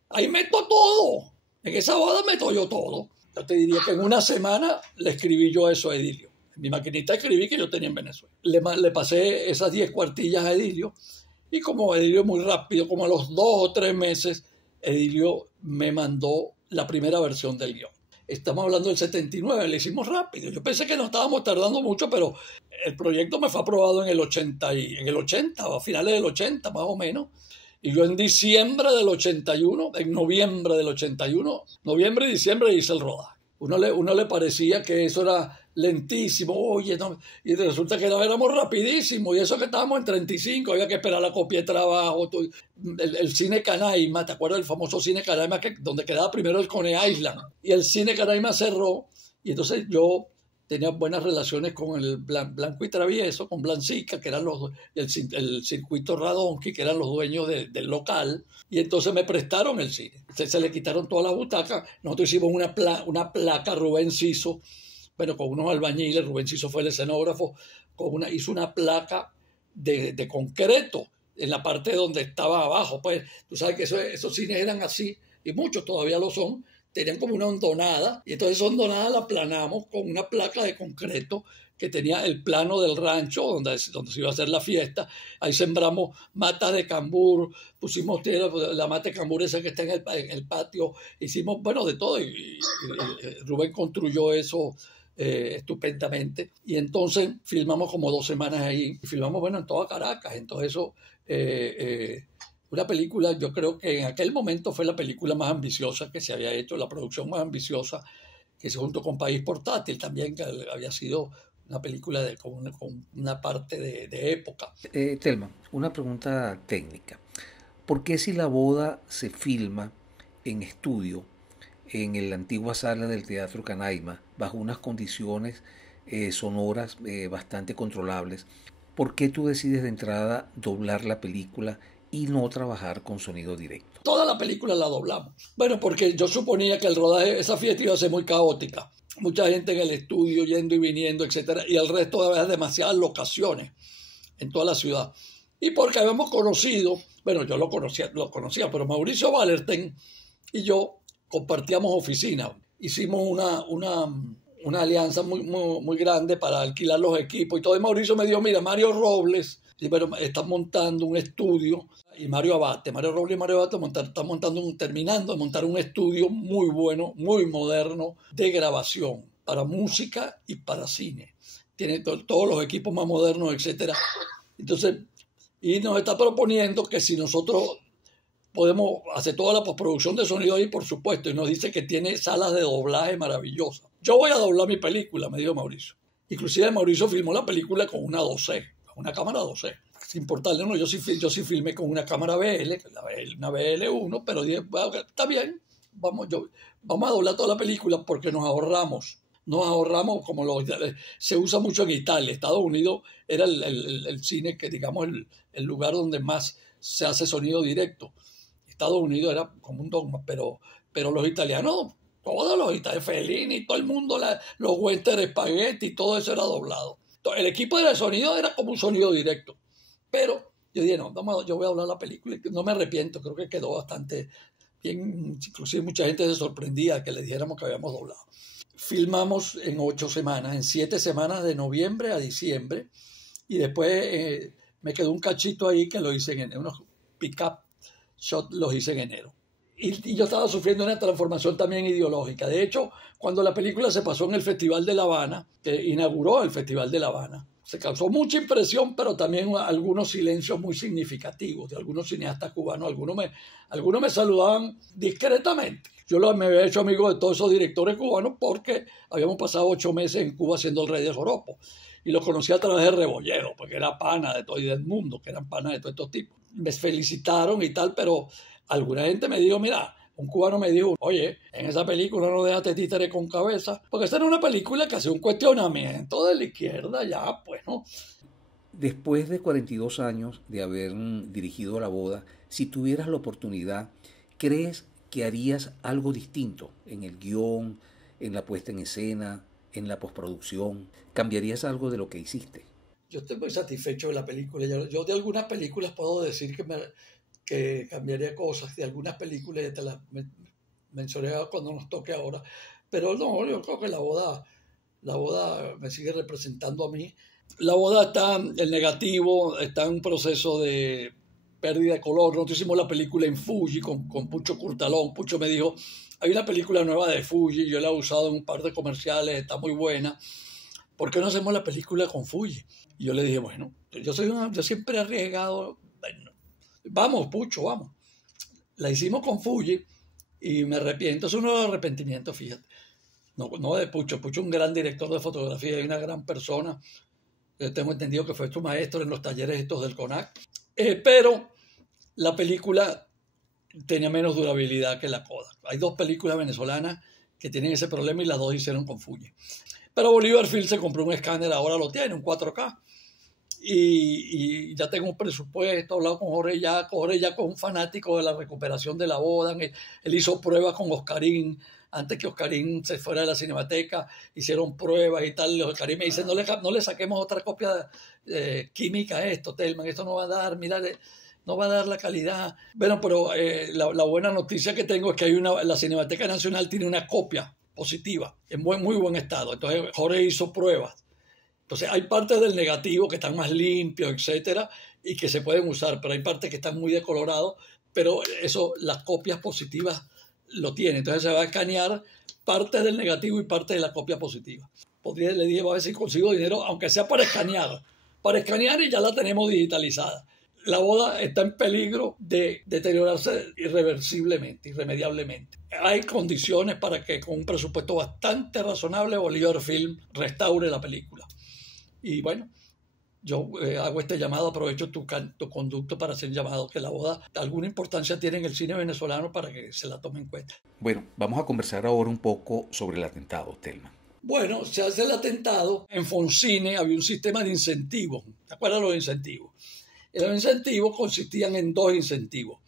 Ahí meto todo. En esa boda meto yo todo. Yo te diría que en una semana le escribí yo eso a Edilio. En mi maquinita escribí que yo tenía en Venezuela. Le pasé esas 10 cuartillas a Edilio. Y como Edilio muy rápido, como a los 2 o 3 meses, Edilio me mandó la primera versión del guión. Estamos hablando del 79, le hicimos rápido. Yo pensé que no estábamos tardando mucho, pero el proyecto me fue aprobado en el 80, o a finales del 80 más o menos. Y yo en diciembre del 81, en noviembre del 81, noviembre y diciembre hice el rodaje. Uno le parecía que eso era lentísimo, oye, no, y resulta que no, éramos rapidísimos, y eso que estábamos en 35, había que esperar la copia de trabajo. El cine Canaima, ¿te acuerdas del famoso cine Canaima, donde quedaba primero el Coney Island? Y el cine Canaima cerró, y entonces yo tenía buenas relaciones con el Blanco y Travieso, con Blancica, que eran el circuito Radonqui, que eran los dueños del local, y entonces me prestaron el cine. Se le quitaron todas las butacas, nosotros hicimos una placa, Rubén Ciso, bueno, con unos albañiles, Rubén Ciso fue el escenógrafo, hizo una placa de concreto en la parte donde estaba abajo. Pues tú sabes que esos cines eran así, y muchos todavía lo son, tenían como una hondonada, y entonces esa hondonada la planamos con una placa de concreto que tenía el plano del rancho donde se iba a hacer la fiesta. Ahí sembramos matas de cambur, pusimos la mata de cambur esa que está en el patio, hicimos, bueno, de todo, y Rubén construyó eso estupendamente. Y entonces filmamos como 2 semanas ahí, y filmamos, bueno, en toda Caracas. Entonces eso... una película, yo creo que en aquel momento fue la película más ambiciosa que se había hecho, la producción más ambiciosa, que se junto con País Portátil también, que había sido una película con una parte de época. Telma, una pregunta técnica. ¿Por qué si la boda se filma en estudio, en la antigua sala del Teatro Canaima, bajo unas condiciones sonoras bastante controlables, por qué tú decides de entrada doblar la película y no trabajar con sonido directo? Toda la película la doblamos. Bueno, porque yo suponía que el rodaje, esa fiesta iba a ser muy caótica. Mucha gente en el estudio, yendo y viniendo, etcétera, y el resto había demasiadas locaciones en toda la ciudad. Y porque habíamos conocido, bueno, yo lo conocía, pero Mauricio Wallerstein y yo compartíamos oficina. Hicimos una alianza muy, muy, muy grande para alquilar los equipos y todo. Y Mauricio me dijo, mira, Mario Robles, y bueno, están montando un estudio, y Mario Robles y Mario Abate están terminando de montar un estudio muy bueno, muy moderno, de grabación para música y para cine. Tiene todos los equipos más modernos, etcétera. Entonces, y nos está proponiendo que si nosotros podemos hacer toda la postproducción de sonido ahí, por supuesto, y nos dice que tiene salas de doblaje maravillosas. Yo voy a doblar mi película, me dijo Mauricio. Inclusive Mauricio filmó la película con una 2C, una cámara 2C. Sin importarle, no, yo sí filmé con una cámara BL, una BL1, pero dije, bueno, está bien, vamos a doblar toda la película porque nos ahorramos como se usa mucho en Italia. Estados Unidos era el cine que, digamos, el lugar donde más se hace sonido directo. Estados Unidos era como un dogma, pero los italianos, todos los italianos, Fellini, todo el mundo, los Western Spaghetti, todo eso era doblado. El equipo de sonido era como un sonido directo. Pero yo dije, no, yo voy a hablar la película. No me arrepiento, creo que quedó bastante bien. Inclusive mucha gente se sorprendía que le dijéramos que habíamos doblado. Filmamos en 8 semanas, en 7 semanas de noviembre a diciembre. y después me quedó un cachito ahí que lo hice en enero, unos pick-up shots los hice en enero. Y yo estaba sufriendo una transformación también ideológica. De hecho, cuando la película se pasó en el Festival de La Habana, que inauguró el Festival de La Habana, se causó mucha impresión, pero también algunos silencios muy significativos de algunos cineastas cubanos. Algunos me saludaban discretamente. Yo me había hecho amigo de todos esos directores cubanos porque habíamos pasado 8 meses en Cuba siendo el rey del joropo. Y los conocí a través de Rebollero, porque era pana de todo y del mundo, que eran panas de todos estos tipos. Me felicitaron y tal, pero alguna gente me dijo, mira, un cubano me dijo, oye, en esa película no déjate títere con cabeza, porque esta era una película que hacía un cuestionamiento de la izquierda, ya, pues, ¿no? Después de 42 años de haber dirigido La Boda, si tuvieras la oportunidad, ¿crees que harías algo distinto en el guión, en la puesta en escena, en la postproducción? ¿Cambiarías algo de lo que hiciste? Yo estoy muy satisfecho de la película. Yo de algunas películas puedo decir que cambiaría cosas. De algunas películas ya te las mencioné cuando nos toque ahora. Pero no, yo creo que la boda me sigue representando a mí. La boda está en negativo, está en un proceso de pérdida de color. Nosotros hicimos la película en Fuji con Pucho Curtalón. Pucho me dijo, hay una película nueva de Fuji, yo la he usado en un par de comerciales, está muy buena. ¿Por qué no hacemos la película con Fuji? Y yo le dije, bueno, yo siempre he arriesgado, bueno, vamos, Pucho, vamos. La hicimos con Fuji y me arrepiento, es un nuevo arrepentimiento, fíjate. No de Pucho, Pucho es un gran director de fotografía y una gran persona. Yo tengo entendido que fue tu maestro en los talleres estos del CONAC. Pero la película tenía menos durabilidad que la Kodak. Hay 2 películas venezolanas que tienen ese problema y las 2 hicieron con Fuji. Pero Bolívar Film se compró un escáner, ahora lo tiene, un 4K. Y ya tengo un presupuesto, he hablado con Jorge Yaco es un fanático de la recuperación de La Boda. Él hizo pruebas con Oscarín, antes que Oscarín se fuera de la Cinemateca, hicieron pruebas y tal. Oscarín me dice, no le saquemos otra copia química a esto, Telman, esto no va a dar, mira, no va a dar la calidad. Bueno, pero la buena noticia que tengo es que la Cinemateca Nacional tiene una copia positiva, en muy buen estado. Entonces Jorge hizo pruebas. Entonces hay partes del negativo que están más limpios, etcétera, y que se pueden usar, pero hay partes que están muy decolorados, pero eso, las copias positivas lo tienen. Entonces se va a escanear parte del negativo y parte de la copia positiva. Le dije, a ver si consigo dinero, aunque sea para escanear y ya la tenemos digitalizada. La boda está en peligro de deteriorarse irremediablemente. Hay condiciones para que con un presupuesto bastante razonable Bolívar Film restaure la película. Y bueno, yo hago este llamado, aprovecho tu conducto para hacer llamado que la boda alguna importancia tiene en el cine venezolano para que se la tome en cuenta. Bueno, vamos a conversar ahora un poco sobre el atentado, Telman. Bueno, se hace el atentado. En Foncine había un sistema de incentivos. ¿Te acuerdas de los incentivos? Los incentivos consistían en 2 incentivos.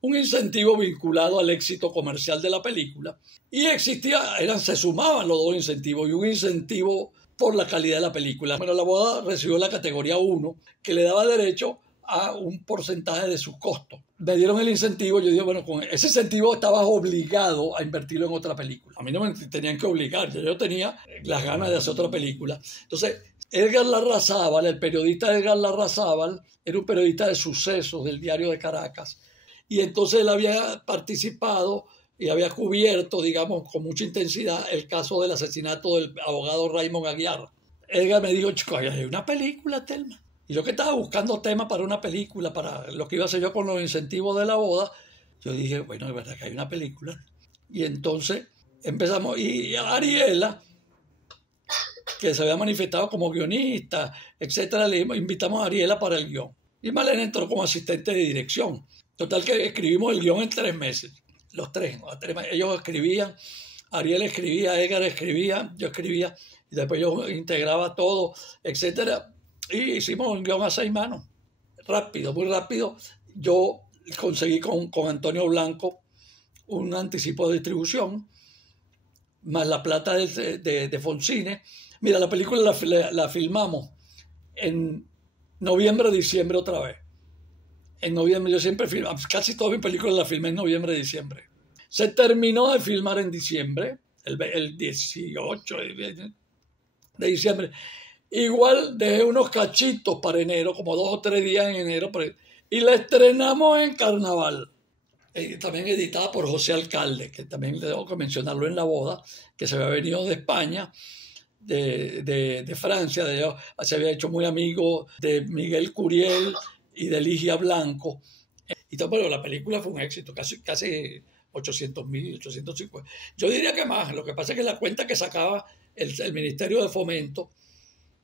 Un incentivo vinculado al éxito comercial de la película y se sumaban los 2 incentivos y un incentivo por la calidad de la película. Bueno, La Boda recibió la categoría 1 que le daba derecho a un porcentaje de sus costos. Me dieron el incentivo, yo dije, bueno, con ese incentivo estabas obligado a invertirlo en otra película. A mí no me tenían que obligar, yo tenía las ganas de hacer otra película. Entonces, Edgar Larrazábal, el periodista Edgar Larrazábal, era un periodista de sucesos del diario de Caracas. Y entonces él había participado y había cubierto, digamos, con mucha intensidad el caso del asesinato del abogado Raymond Aguiar. Edgar me dijo, chico, hay una película, Telma. Y yo que estaba buscando temas para una película, para lo que iba a hacer yo con los incentivos de la boda, yo dije, bueno, es verdad que hay una película. Y entonces empezamos, y Ariela, que se había manifestado como guionista, etcétera, le invitamos a Ariela para el guión. Y Malena entró como asistente de dirección. Total que escribimos el guión en 3 meses. Los 3. Ellos escribían, Ariel escribía, Edgar escribía, yo escribía, y después yo integraba todo, etcétera. Y hicimos un guión a 6 manos. Rápido, muy rápido. Yo conseguí con Antonio Blanco un anticipo de distribución, más la plata de Foncine. Mira, la película la filmamos en noviembre, diciembre otra vez. En noviembre, yo siempre filmo, casi todas mis películas las filmé en noviembre, diciembre. Se terminó de filmar en diciembre, el 18 de diciembre. Igual dejé unos cachitos para enero, como 2 o 3 días en enero, y la estrenamos en Carnaval. También editada por José Alcalde, que también le tengo que mencionarlo en La Boda, que se había venido de España, de Francia, se había hecho muy amigo de Miguel Curiel y de Ligia Blanco. Y bueno, la película fue un éxito, casi 800.000, 850. Yo diría que más. Lo que pasa es que la cuenta que sacaba el Ministerio de Fomento,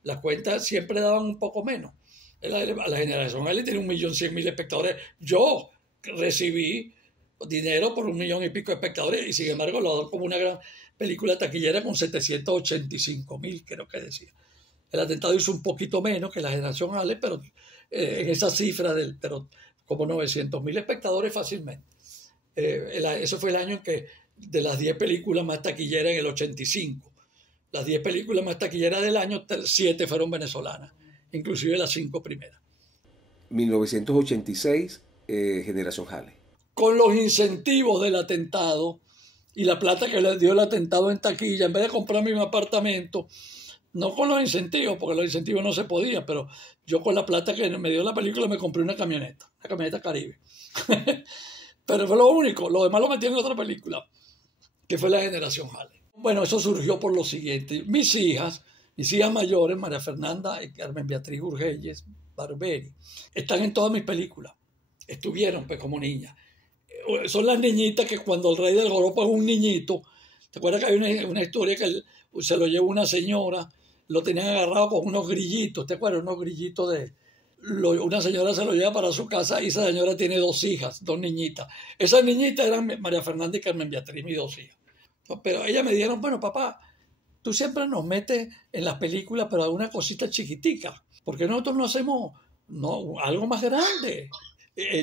las cuentas siempre daban un poco menos. A la Generación Ale tiene 1.100.000 espectadores. Yo recibí dinero por 1 millón y pico de espectadores y sin embargo lo dan como una gran película taquillera con 785.000, creo que decía. El Atentado hizo un poquito menos que La Generación Ale, pero en esa cifra, pero como 900.000 espectadores fácilmente. Eso fue el año en que de las 10 películas más taquilleras en el 85, las 10 películas más taquilleras del año, 7 fueron venezolanas, inclusive las 5 primeras. 1986, Generación Halley. Con los incentivos del atentado y la plata que le dio el atentado en taquilla, en vez de comprarme un apartamento, no con los incentivos, porque los incentivos no se podía, pero yo con la plata que me dio la película me compré una camioneta Caribe. Pero fue lo único, lo demás lo metí en otra película, que fue La Generación Halley. Bueno, eso surgió por lo siguiente. Mis hijas mayores, María Fernanda y Carmen Beatriz Urgelles Barberi, están en todas mis películas. Estuvieron pues como niñas. Son las niñitas que cuando el rey del joropo es un niñito, ¿te acuerdas que hay una historia que se lo llevó una señora, lo tenían agarrado con unos grillitos, ¿te acuerdas? Unos grillitos una señora se lo lleva para su casa y esa señora tiene 2 hijas, 2 niñitas. Esas niñitas eran María Fernanda y Carmen Beatriz, mis 2 hijas. Pero ellas me dijeron, bueno, papá, tú siempre nos metes en las películas, pero alguna cosita chiquitica. ¿Por qué nosotros no hacemos algo más grande?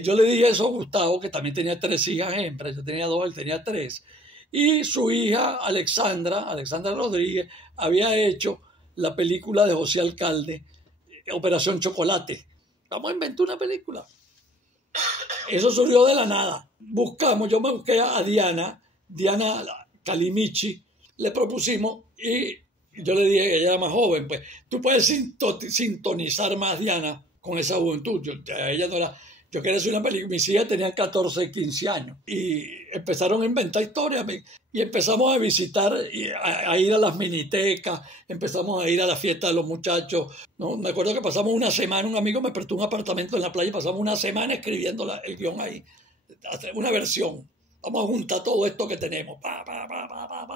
Yo le dije eso a Gustavo, que también tenía 3 hijas hembras. Yo tenía 2, él tenía 3. Y su hija, Alexandra Rodríguez, había hecho la película de José Alcalde, Operación Chocolate. Vamos a inventar una película. Eso surgió de la nada. Yo me busqué a Diana Calimichi, le propusimos y yo le dije que ella era más joven, pues tú puedes sintonizar más, Diana, con esa juventud. Ella no era... Yo quería hacer una película, mis hijas tenían 14 y 15 años y empezaron a inventar historias y empezamos a visitar, a ir a las minitecas, empezamos a ir a la fiesta de los muchachos. ¿No? Me acuerdo que pasamos una semana, un amigo me prestó un apartamento en la playa y pasamos una semana escribiendo el guión ahí, una versión. Vamos a juntar todo esto que tenemos.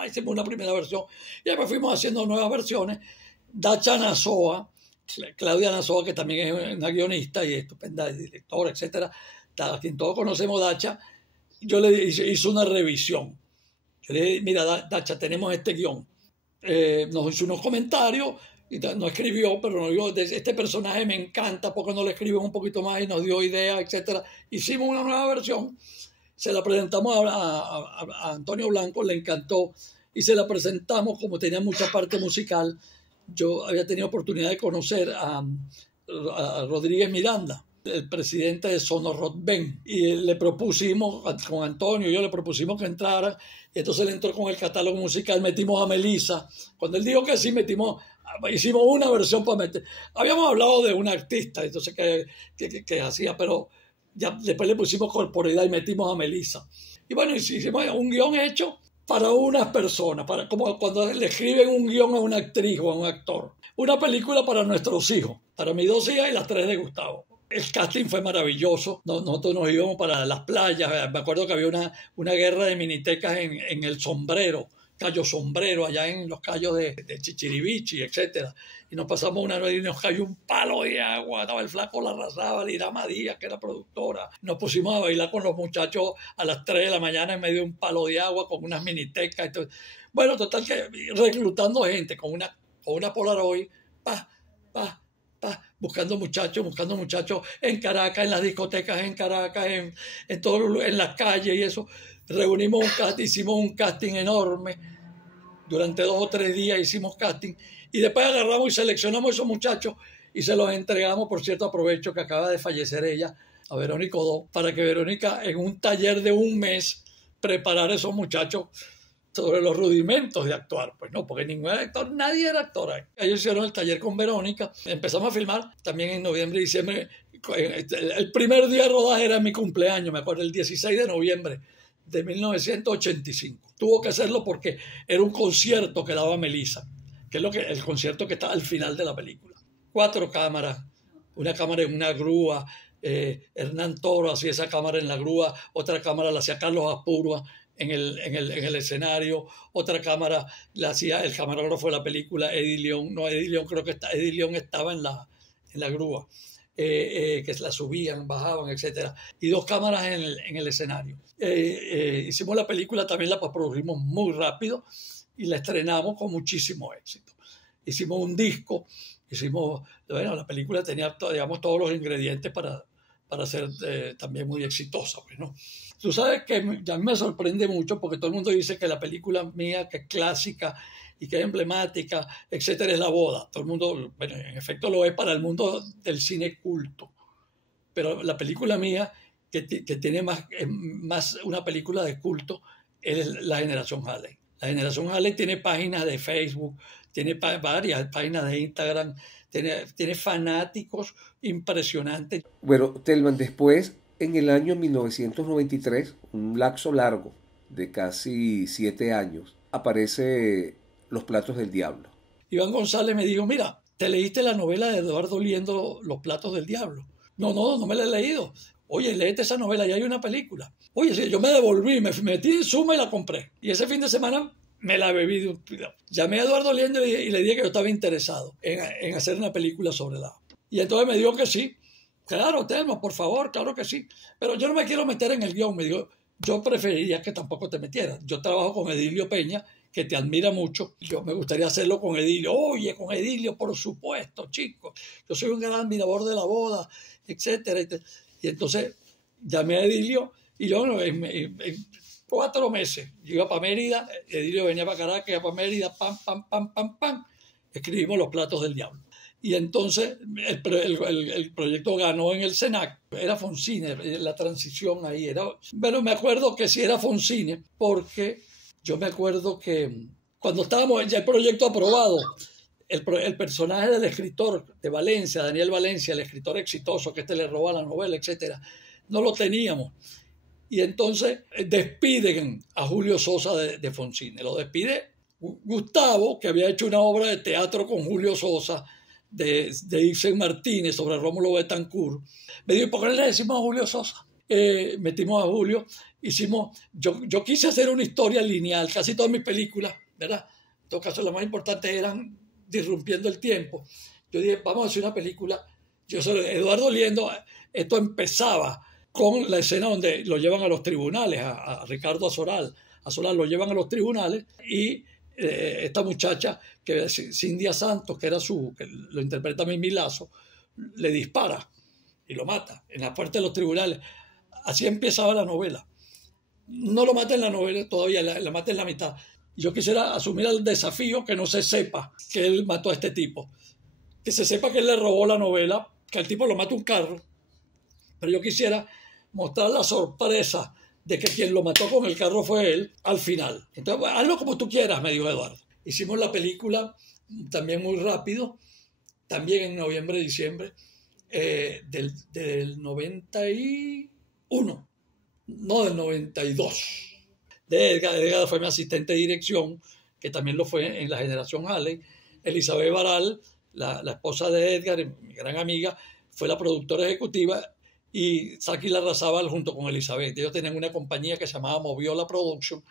Hicimos una primera versión y después fuimos haciendo nuevas versiones. Dacha Nazoa, Claudia Nazoa, que también es una guionista y estupenda directora, etcétera, a quien todos conocemos, Dacha, yo le hice una revisión. Yo le dije, mira, Dacha, tenemos este guión. Nos hizo unos comentarios, y no escribió, pero nos dijo, este personaje me encanta, ¿por qué no le escriben un poquito más? Y nos dio ideas, etcétera. Hicimos una nueva versión, se la presentamos a Antonio Blanco, le encantó, y se la presentamos, como tenía mucha parte musical. Yo había tenido oportunidad de conocer a Rodríguez Miranda, el presidente de Sonorot Ben, y le propusimos, con Antonio, yo le propusimos que entrara, y entonces él entró con el catálogo musical, metimos a Melissa. Cuando él dijo que sí, hicimos una versión para meter. Habíamos hablado de una artista, entonces que hacía, pero ya después le pusimos corporeidad y metimos a Melissa. Y bueno, hicimos un guión hecho para unas personas, como cuando le escriben un guión a una actriz o a un actor. Una película para nuestros hijos, para mis 2 hijas y las 3 de Gustavo. El casting fue maravilloso. Nosotros nos íbamos para las playas. Me acuerdo que había una guerra de minitecas en el Sombrero, Cayo Sombrero, allá en los cayos de Chichirivichi, etc. Y nos pasamos una noche y nos cayó un palo de agua. Estaba el flaco Larrazábal, Lirama Díaz, que era productora. Nos pusimos a bailar con los muchachos a las 3 de la mañana en medio de un palo de agua con unas minitecas. Entonces, bueno, total que reclutando gente con una Polaroid, buscando muchachos en Caracas, en las discotecas en Caracas, en las calles y eso. Reunimos hicimos un casting enorme. Durante 2 o 3 días hicimos casting y después agarramos y seleccionamos a esos muchachos y se los entregamos. Por cierto, aprovecho que acaba de fallecer ella, a Verónica Odó, para que Verónica en un taller de un mes preparara a esos muchachos sobre los rudimentos de actuar, pues no, porque ningún actor, nadie era actor ahí. Ellos hicieron el taller con Verónica, empezamos a filmar también en noviembre y diciembre. El primer día de rodaje era mi cumpleaños, me acuerdo, el 16 de noviembre de 1985. Tuvo que hacerlo porque era un concierto que daba Melissa, que es el concierto que está al final de la película. 4 cámaras, una cámara en una grúa, Hernán Toro hacía esa cámara en la grúa, otra cámara la hacía Carlos Aspurua en el escenario, otra cámara la hacía el camarógrafo de la película, Eddie León. No, Eddie León creo que Eddie León estaba en la grúa, que la subían, bajaban, etc. Y 2 cámaras en el escenario. Hicimos la película, también la produjimos muy rápido y la estrenamos con muchísimo éxito. Hicimos un disco, la película tenía, digamos, todos los ingredientes para ser también muy exitosa, pues, ¿no? Tú sabes que a mí me sorprende mucho porque todo el mundo dice que la película mía, que es clásica y que es emblemática, etcétera, es La Boda. Todo el mundo, bueno, en efecto lo es para el mundo del cine culto. Pero la película mía, que tiene más una película de culto, es La Generación Halley. La Generación Halley tiene páginas de Facebook, tiene varias páginas de Instagram, tiene fanáticos impresionantes. Bueno, Thelman, después, en el año 1993, un lapso largo de casi 7 años, aparece Los Platos del Diablo. Iván González me dijo, mira, ¿te leíste la novela de Eduardo Liendo, Los Platos del Diablo? No me la he leído. Oye, léete esa novela, ya hay una película. Oye, sí, yo me devolví, me metí en Suma y la compré. Y ese fin de semana me la bebí de un tirón. Llamé a Eduardo Liendo y le dije que yo estaba interesado en hacer una película sobre la... Y entonces me dijo que sí. Claro, Telmo, por favor, claro que sí. Pero yo no me quiero meter en el guión. Me dijo, yo preferiría que tampoco te metieras. Yo trabajo con Edilio Peña, que te admira mucho. Yo me gustaría hacerlo con Edilio. Oye, con Edilio, por supuesto, chicos. Yo soy un gran admirador de La Boda, etcétera. Y entonces llamé a Edilio y yo en 4 meses yo iba para Mérida, Edilio venía para Caracas, iba para Mérida, pam, escribimos Los Platos del Diablo. Y entonces el proyecto ganó en el Senac. Era Foncine, la transición ahí era... Bueno, me acuerdo que sí era Foncine, porque yo me acuerdo que cuando estábamos ya el proyecto aprobado, el personaje del escritor de Valencia, Daniel Valencia, el escritor exitoso que le roba la novela, etcétera, no lo teníamos. Y entonces despiden a Julio Sosa de Foncine. Lo despide Gustavo, que había hecho una obra de teatro con Julio Sosa, de Ibsen Martínez sobre Rómulo Betancourt. Me dijo, ¿por qué le decimos a Julio Sosa? Metimos a Julio, yo quise hacer una historia lineal, casi todas mis películas, ¿verdad? En todo caso, las más importantes eran Disrumpiendo el Tiempo. Yo dije, vamos a hacer una película. Yo soy Eduardo Liendo, esto empezaba con la escena donde lo llevan a los tribunales, a Ricardo Azoral. Azoral lo llevan a los tribunales y esta muchacha, que es Cindia Santos, que lo interpreta Mimi Lazo, le dispara y lo mata en la puerta de los tribunales. Así empezaba la novela. No lo mata en la novela todavía, la mata en la mitad. Yo quisiera asumir el desafío que no se sepa que él mató a este tipo. Que se sepa que él le robó la novela, que el tipo lo mata un carro. Pero yo quisiera mostrar la sorpresa de que quien lo mató con el carro fue él al final. Entonces, hazlo como tú quieras, me dijo Eduardo. Hicimos la película también muy rápido, también en noviembre, diciembre, del 91, no del 92. Edgar fue mi asistente de dirección, que también lo fue en La Generación Halley. Elizabeth Baral, la esposa de Edgar, mi gran amiga, fue la productora ejecutiva, y Saki Larrazábal junto con Elizabeth. Ellos tenían una compañía que se llamaba Moviola Production.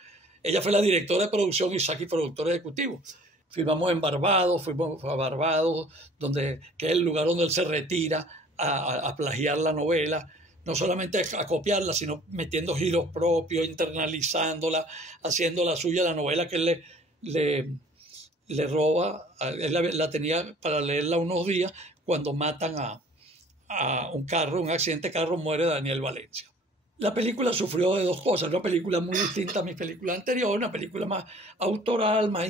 Ella fue la directora de producción y Saki productor ejecutivo. Filmamos en Barbados, fuimos a Barbados, que es el lugar donde él se retira a plagiar la novela. No solamente a copiarla, sino metiendo giros propios, internalizándola, haciendo la suya, la novela que él le roba. Él la tenía para leerla unos días cuando matan a un accidente de carro, muere Daniel Valencia. La película sufrió de 2 cosas, una película muy distinta a mis películas anteriores, una película más autoral, más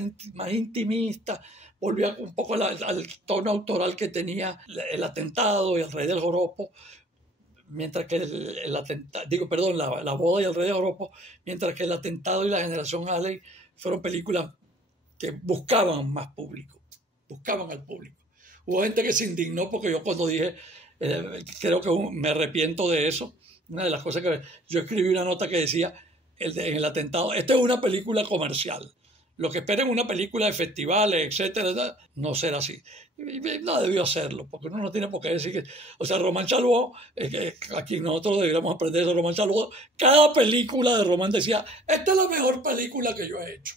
intimista, volvió un poco al tono autoral que tenía el atentado y el Rey del Joropo, mientras que la boda y el Rey del Joropo, mientras que el atentado y La Generación Halley fueron películas que buscaban más público, buscaban al público. Hubo gente que se indignó porque yo cuando dije, creo que me arrepiento de eso. Una de las cosas que yo escribí una nota que decía en el atentado, esta es una película comercial. Lo que esperen una película de festivales, etcétera, no será así. Y no debió hacerlo, porque uno no tiene por qué decir que... O sea, Román Chalbaud, aquí nosotros deberíamos aprender de Román Chalbaud, cada película de Román decía, esta es la mejor película que yo he hecho.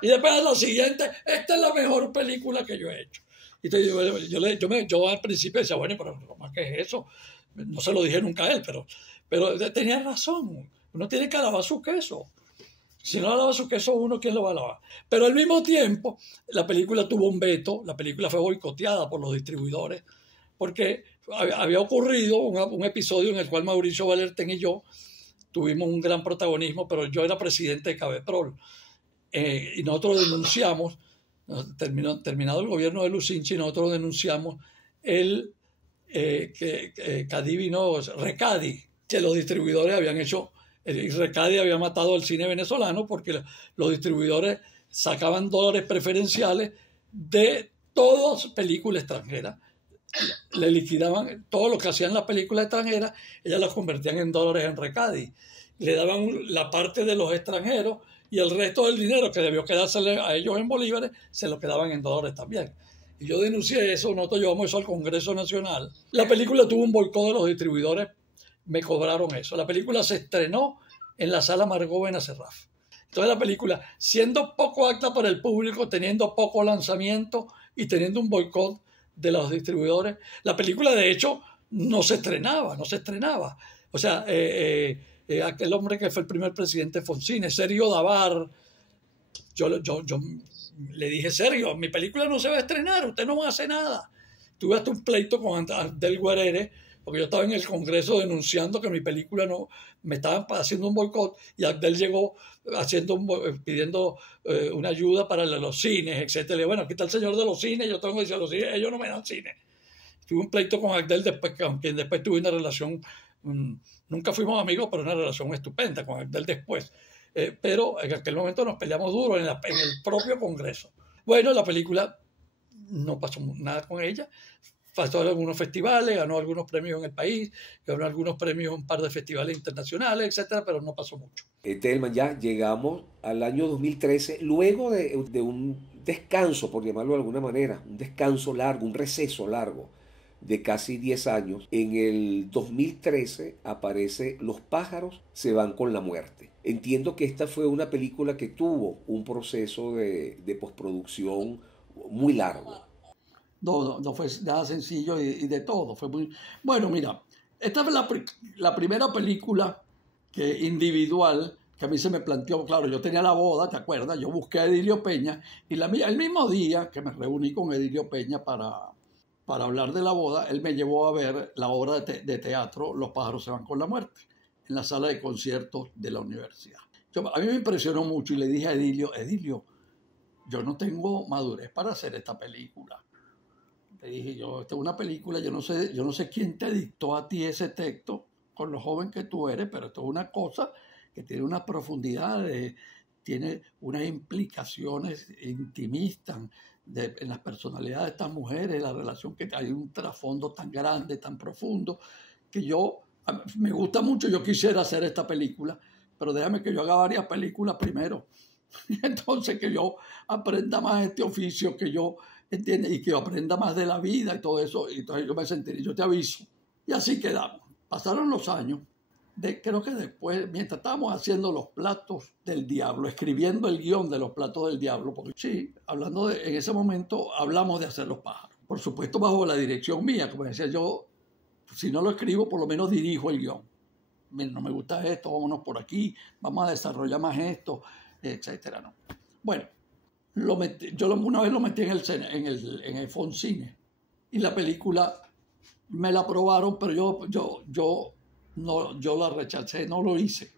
Y después en la siguiente, esta es la mejor película que yo he hecho. Y entonces yo al principio decía, bueno, pero Román, ¿qué es eso? No se lo dije nunca a él, pero tenía razón. Uno tiene que alabar su queso. Si no alaba su queso uno, ¿quién lo va a alabar? Pero al mismo tiempo, la película tuvo un veto, la película fue boicoteada por los distribuidores, porque había ocurrido un episodio en el cual Mauricio Valerten y yo tuvimos un gran protagonismo, pero yo era presidente de Cabeprol. Y nosotros denunciamos, terminado el gobierno de Lucinchi, nosotros denunciamos que Cadivino, Recadi, que los distribuidores habían hecho... El Recadi había matado al cine venezolano porque los distribuidores sacaban dólares preferenciales de todas películas extranjeras. Le liquidaban todo lo que hacían las películas extranjeras, ellas las convertían en dólares en Recadi. Le daban la parte de los extranjeros y el resto del dinero que debió quedarse a ellos en bolívares, se lo quedaban en dólares también. Y yo denuncié eso, nosotros llevamos eso al Congreso Nacional. La película tuvo un boicot de los distribuidores, me cobraron eso. La película se estrenó en la Sala Margot Benacerraf. Entonces la película, siendo poco apta para el público, teniendo poco lanzamiento y teniendo un boicot de los distribuidores, la película de hecho no se estrenaba. O sea, aquel hombre que fue el primer presidente de Foncine, Sergio Davar, yo le dije, Sergio, mi película no se va a estrenar, usted no va a hacer nada. Tuve hasta un pleito con Abdel Guerere, porque yo estaba en el Congreso denunciando que mi película no, me estaban haciendo un boicot, y Abdel llegó pidiendo una ayuda para los cines, etcétera. Bueno, aquí está el señor de los cines, yo tengo que decir a los cines, ellos no me dan cine. Tuve un pleito con Abdel, con quien después tuve una relación, nunca fuimos amigos, pero una relación estupenda con Abdel después. Pero en aquel momento nos peleamos duro en el propio Congreso. Bueno, la película no pasó nada con ella. Pasó en algunos festivales, ganó algunos premios en el país, ganó algunos premios en un par de festivales internacionales, etcétera, pero no pasó mucho. Telman, ya llegamos al año 2013, luego de un descanso, por llamarlo de alguna manera, un descanso largo, un receso largo de casi 10 años. En el 2013 aparece Los pájaros se van con la muerte. Entiendo que esta fue una película que tuvo un proceso de postproducción muy largo. No fue nada sencillo y de todo. Fue muy... Bueno, mira, esta fue la primera película individual que a mí se me planteó. Claro, yo tenía la boda, ¿te acuerdas? Yo busqué a Edilio Peña y el mismo día que me reuní con Edilio Peña para hablar de la boda, él me llevó a ver la obra de teatro Los pájaros se van con la muerte en la sala de conciertos de la universidad. A mí me impresionó mucho y le dije a Edilio, yo no tengo madurez para hacer esta película. Le dije esta es una película, yo no sé quién te dictó a ti ese texto con lo joven que tú eres, pero esto es una cosa que tiene una profundidad, tiene unas implicaciones intimistas en las personalidades de estas mujeres, la relación que hay un trasfondo tan grande, tan profundo, que me gusta mucho, yo quisiera hacer esta película, pero déjame que yo haga varias películas primero. Entonces que yo aprenda más este oficio, que yo entienda y que yo aprenda más de la vida y todo eso. Y entonces yo me sentiré, yo te aviso. Y así quedamos. Pasaron los años. Creo que después, mientras estábamos haciendo Los platos del diablo, escribiendo el guión de Los platos del diablo, porque sí, en ese momento hablamos de hacer Los pájaros. Por supuesto bajo la dirección mía, como decía yo, si no lo escribo, por lo menos dirijo el guión. No me gusta esto, vámonos por aquí, vamos a desarrollar más esto, etcétera, ¿no? Bueno, yo una vez lo metí en el Foncine y la película me la aprobaron, pero yo la rechacé, no lo hice.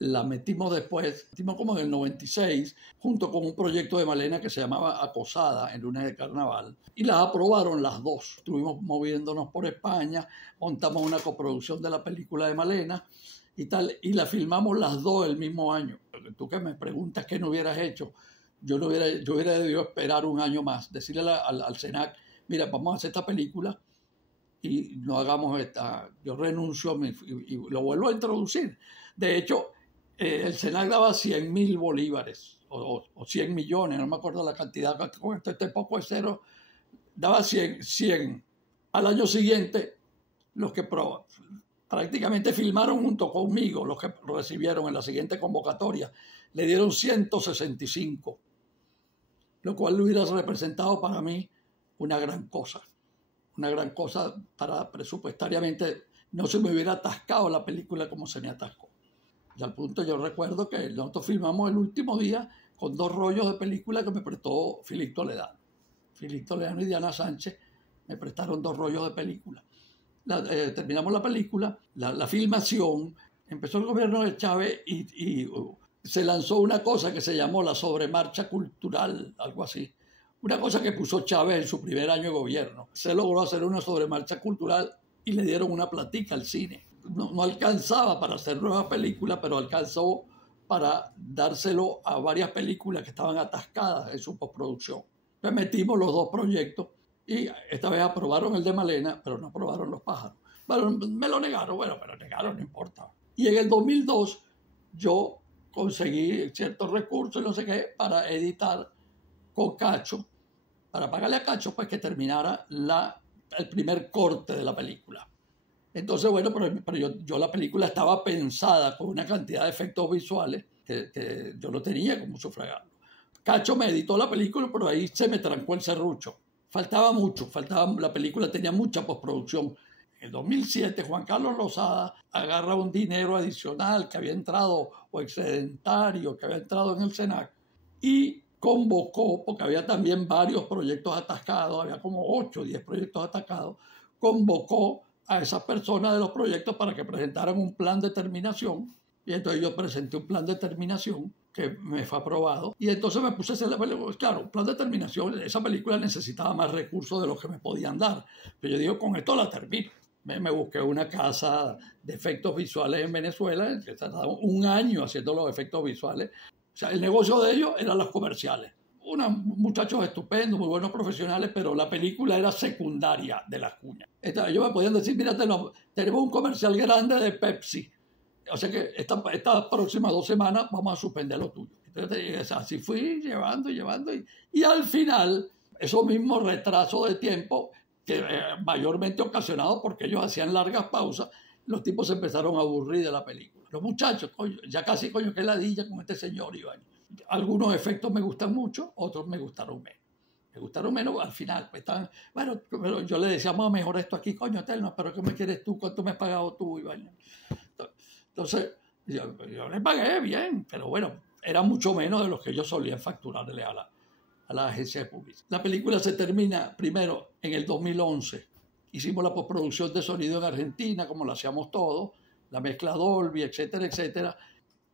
La metimos como en el 96, junto con un proyecto de Malena que se llamaba Acosada, en lunes de carnaval, y las aprobaron las dos. Estuvimos moviéndonos por España, montamos una coproducción de la película de Malena, y tal, y la filmamos las dos el mismo año. Tú que me preguntas qué no hubieras hecho, yo hubiera debido esperar un año más, decirle al SENAC, mira, vamos a hacer esta película y no hagamos esta, yo renuncio y lo vuelvo a introducir. De hecho, el SENAC daba 100.000 bolívares o 100 millones, no me acuerdo la cantidad, con este poco de cero, daba 100. Al año siguiente, los que prácticamente filmaron junto conmigo, los que recibieron en la siguiente convocatoria, le dieron 165, lo cual hubiera representado para mí una gran cosa para presupuestariamente no se me hubiera atascado la película como se me atascó. Y al punto yo recuerdo que nosotros filmamos el último día con 2 rollos de película que me prestó Filip Toledano. Filip Toledano y Diana Sánchez me prestaron 2 rollos de película. Terminamos la película, la filmación, empezó el gobierno de Chávez y se lanzó una cosa que se llamó la sobremarcha cultural, algo así. Una cosa que puso Chávez en su primer año de gobierno. Se logró hacer una sobremarcha cultural y le dieron una platica al cine. No alcanzaba para hacer nuevas películas, pero alcanzó para dárselo a varias películas que estaban atascadas en su postproducción. Pues metimos los 2 proyectos y esta vez aprobaron el de Malena, pero no aprobaron Los pájaros. Bueno, me lo negaron, bueno, pero negaron, no importa. Y en el 2002 yo conseguí ciertos recursos y no sé qué para editar con Cacho, para pagarle a Cacho pues que terminara el primer corte de la película. Entonces, bueno, pero yo la película estaba pensada con una cantidad de efectos visuales que yo no tenía como sufragarlo. Cacho me editó la película, pero ahí se me trancó el serrucho. Faltaba mucho, la película tenía mucha postproducción. En el 2007, Juan Carlos Lozada agarra un dinero adicional que había entrado, o excedentario, que había entrado en el SENAC, y convocó, porque había también varios proyectos atascados, había como 8 o 10 proyectos atascados, convocó a esas personas de los proyectos para que presentaran un plan de terminación. Y entonces yo presenté un plan de terminación que me fue aprobado. Y entonces me puse a hacer la película. Claro, un plan de terminación, esa película necesitaba más recursos de los que me podían dar. Pero yo digo, con esto la termino. Me busqué una casa de efectos visuales en Venezuela, que tardaba un año haciendo los efectos visuales. O sea, el negocio de ellos eran las comerciales. Muchachos estupendos, muy buenos profesionales, pero la película era secundaria de las cuñas. Ellos me podían decir, mira, tenemos un comercial grande de Pepsi. O sea que estas próximas 2 semanas vamos a suspender lo tuyo. Entonces, así fui llevando. Y al final, esos mismos retrasos de tiempo, que mayormente ocasionados porque ellos hacían largas pausas, los tipos se empezaron a aburrir de la película. Los muchachos, coño, ya casi que ladilla con este señor Iván. Algunos efectos me gustan mucho, otros me gustaron menos. Me gustaron menos al final. Pues bueno, pero yo le decía, vamos a mejorar esto aquí, coño, Eterno, pero ¿qué me quieres tú? ¿Cuánto me has pagado tú, Iván? Entonces, yo le pagué bien, pero bueno, era mucho menos de lo que ellos solían facturarle a la agencia de publicidad. La película se termina primero en el 2011. Hicimos la postproducción de sonido en Argentina, como lo hacíamos todos, la mezcla Dolby, etcétera, etcétera.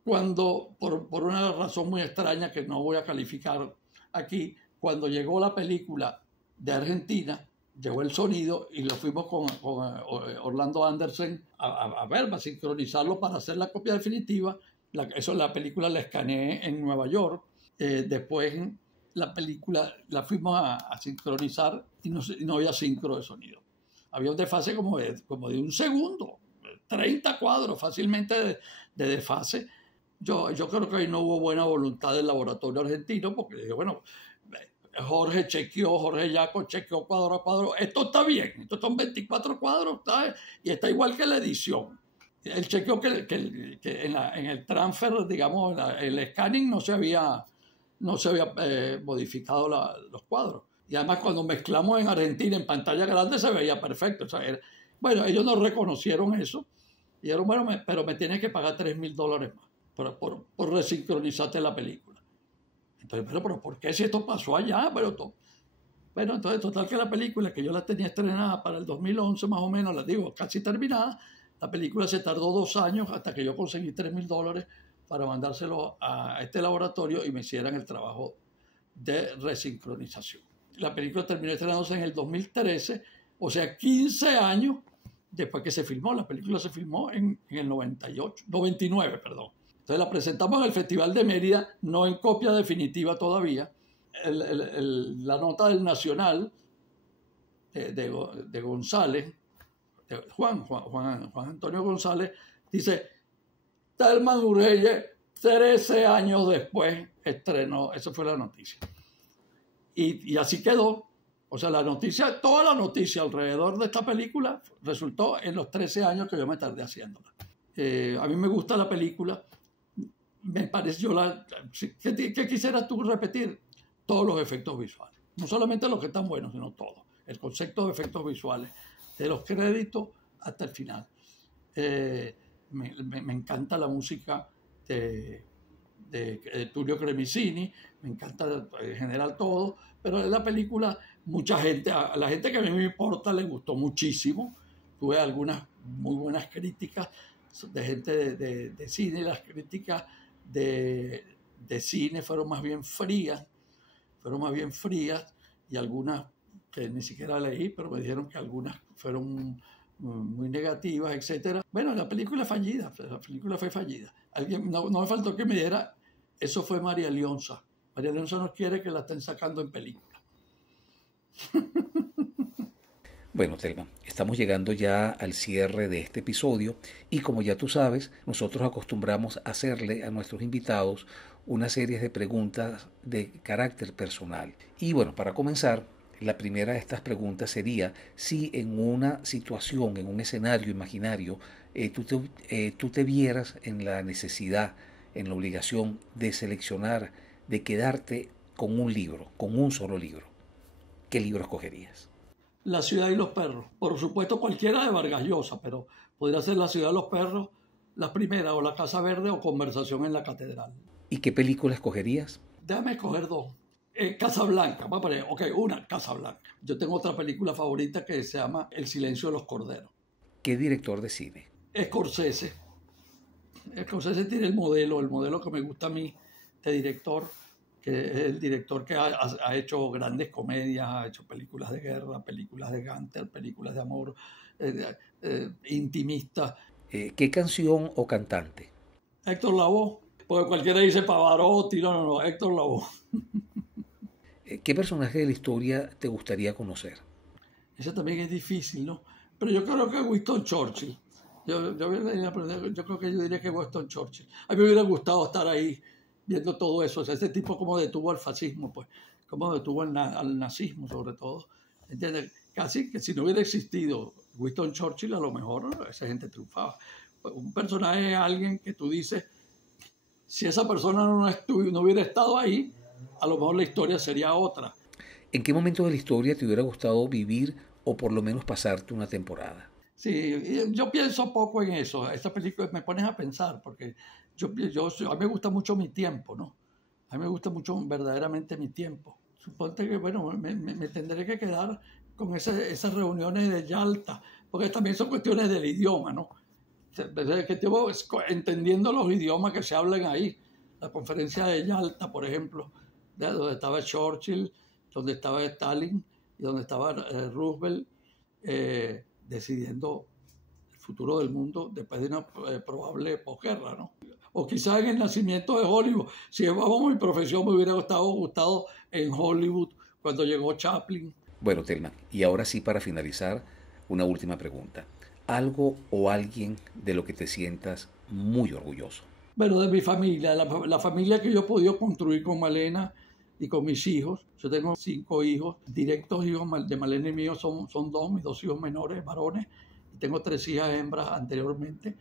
Cuando, por una razón muy extraña que no voy a calificar aquí, cuando llegó la película de Argentina, llegó el sonido y lo fuimos con Orlando Anderson a sincronizarlo para hacer la copia definitiva. La película la escaneé en Nueva York. Después la película la fuimos a sincronizar y no había sincro de sonido. Había un desfase como de 1 segundo, 30 cuadros fácilmente de desfase. Yo creo que ahí no hubo buena voluntad del laboratorio argentino, porque dije, bueno, Jorge Yaco chequeó cuadro a cuadro, esto está bien, estos son 24 cuadros, y está igual que la edición. Él chequeó que en el transfer, digamos, el scanning no se había modificado los cuadros. Y además cuando mezclamos en Argentina en pantalla grande se veía perfecto. O sea, bueno, ellos no reconocieron eso. Y dijeron, bueno, pero me tienes que pagar $3,000 más por resincronizarte la película. Entonces, pero ¿por qué si esto pasó allá? Bueno, entonces total que la película, que yo la tenía estrenada para el 2011 más o menos, la digo, casi terminada, la película se tardó 2 años hasta que yo conseguí $3,000 para mandárselo a este laboratorio y me hicieran el trabajo de resincronización. La película terminó estrenándose en el 2013, o sea, 15 años después que se filmó. La película se filmó en el 99, perdón. Entonces la presentamos en el Festival de Mérida, no en copia definitiva todavía. La nota del Nacional de González, de Juan Antonio González, dice: Thelma Urgelle, 13 años después, estrenó. Esa fue la noticia. Y así quedó. O sea, toda la noticia alrededor de esta película resultó en los 13 años que yo me tardé haciéndola. A mí me gusta la película. Me pareció ¿qué quisieras tú repetir? Todos los efectos visuales. No solamente los que están buenos, sino todos. El concepto de efectos visuales, de los créditos hasta el final. Me encanta la música de Tullio Cremicini, me encanta en general todo, pero en la película a la gente que a mí me importa le gustó muchísimo. Tuve algunas muy buenas críticas de gente de cine. Las críticas de cine fueron más bien frías, y algunas que ni siquiera leí, pero me dijeron que algunas fueron muy negativas, etcétera. Bueno, la película fue fallida. No me faltó que me diera: eso fue María Leonza. María Leonza no quiere que la estén sacando en película. Bueno, Thelma, estamos llegando ya al cierre de este episodio y como ya tú sabes, nosotros acostumbramos a hacerle a nuestros invitados una serie de preguntas de carácter personal. Y bueno, para comenzar, la primera de estas preguntas sería si en una situación, en un escenario imaginario, tú te vieras en la necesidad, en la obligación de seleccionar, de quedarte con un libro, con un solo libro. ¿Qué libro escogerías? La ciudad y los perros. Por supuesto, cualquiera de Vargas Llosa, pero podría ser La ciudad de los perros, la primera, o La casa verde, o Conversación en la catedral. ¿Y qué película escogerías? Déjame escoger dos. Casablanca, va a poner, una, Casablanca. Yo tengo otra película favorita que se llama El silencio de los corderos. ¿Qué director de cine? Scorsese. Scorsese tiene el modelo que me gusta a mí de director, que es el director que ha hecho grandes comedias, ha hecho películas de guerra, películas de gánster, películas de amor, intimistas. ¿Qué canción o cantante? Héctor Lavoe, porque cualquiera dice Pavarotti, no, Héctor Lavoe. ¿Qué personaje de la historia te gustaría conocer? Eso también es difícil, ¿no? Pero yo creo que Winston Churchill. Yo creo que yo diría que Winston Churchill. A mí me hubiera gustado estar ahí viendo todo eso. O sea, ese tipo como detuvo al fascismo, pues, como detuvo al nazismo, sobre todo. ¿Entiendes? Casi que si no hubiera existido Winston Churchill, a lo mejor esa gente triunfaba. Un personaje es alguien que tú dices, si esa persona no hubiera estado ahí, a lo mejor la historia sería otra. ¿En qué momento de la historia te hubiera gustado vivir o por lo menos pasarte una temporada? Sí, yo pienso poco en eso. Esta película me pones a pensar, porque a mí me gusta mucho mi tiempo, ¿no? A mí me gusta mucho verdaderamente mi tiempo. Suponte que, bueno, me tendré que quedar con esas reuniones de Yalta, porque también son cuestiones del idioma, ¿no? Desde que llevo entendiendo los idiomas que se hablan ahí. La conferencia de Yalta, por ejemplo, donde estaba Churchill, donde estaba Stalin y donde estaba Roosevelt, decidiendo el futuro del mundo después de una probable posguerra, ¿no? O quizás en el nacimiento de Hollywood. Si vamos a mi profesión, me hubiera gustado en Hollywood cuando llegó Chaplin. Bueno, Thelma, y ahora sí, para finalizar, una última pregunta. ¿Algo o alguien de lo que te sientas muy orgulloso? Bueno, de mi familia, la familia que yo he podido construir con Malena y con mis hijos. Yo tengo 5 hijos, directos hijos de Malena y míos son 2, mis 2 hijos menores, varones, y tengo 3 hijas hembras anteriormente,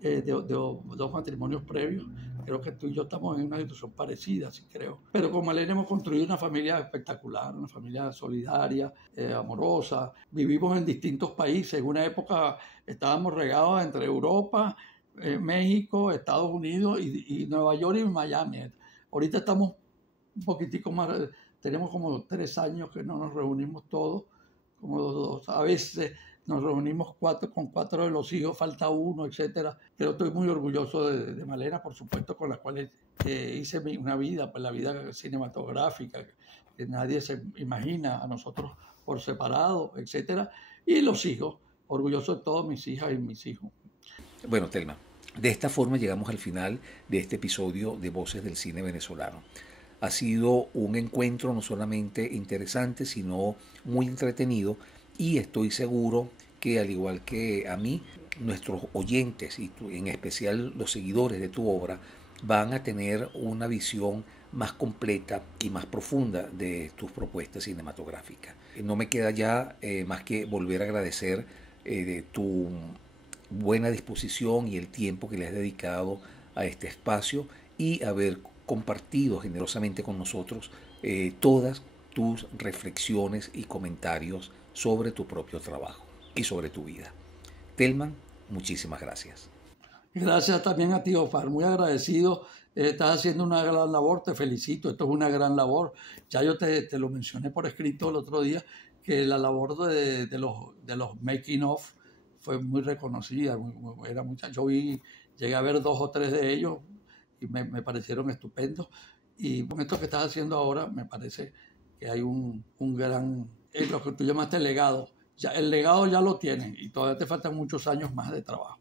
de 2 matrimonios previos. Creo que tú y yo estamos en una situación parecida, sí creo. Pero con Malena hemos construido una familia espectacular, una familia solidaria, amorosa. Vivimos en distintos países. En una época estábamos regados entre Europa, México, Estados Unidos y Nueva York y Miami. Ahorita estamos un poquitico más, tenemos como 3 años que no nos reunimos todos, como 2, a veces nos reunimos con 4 de los hijos, falta uno, etcétera. Pero estoy muy orgulloso de Malena, por supuesto, con la cual hice una vida, pues la vida cinematográfica, que nadie se imagina, a nosotros por separado, etcétera. Y los hijos, orgulloso de todas mis hijas y mis hijos. Bueno, Telma, de esta forma llegamos al final de este episodio de Voces del Cine Venezolano. Ha sido un encuentro no solamente interesante, sino muy entretenido, y estoy seguro que, al igual que a mí, nuestros oyentes y en especial los seguidores de tu obra van a tener una visión más completa y más profunda de tus propuestas cinematográficas. No me queda ya más que volver a agradecer de tu buena disposición y el tiempo que le has dedicado a este espacio y haber compartido generosamente con nosotros todas tus reflexiones y comentarios sobre tu propio trabajo y sobre tu vida. Telman, muchísimas gracias. Gracias también a ti, Ofar, muy agradecido. Estás haciendo una gran labor, te felicito, esto es una gran labor. Ya yo te lo mencioné por escrito el otro día, que la labor de los making of fue muy reconocida. Era mucha. Llegué a ver 2 o 3 de ellos y me parecieron estupendos. Y con esto que estás haciendo ahora, me parece que hay un gran, lo que tú llamaste legado. Ya, el legado ya lo tienes y todavía te faltan muchos años más de trabajo.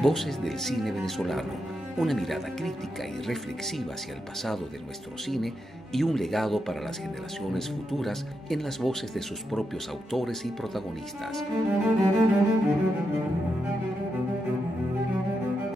Voces del cine venezolano, una mirada crítica y reflexiva hacia el pasado de nuestro cine y un legado para las generaciones futuras en las voces de sus propios autores y protagonistas.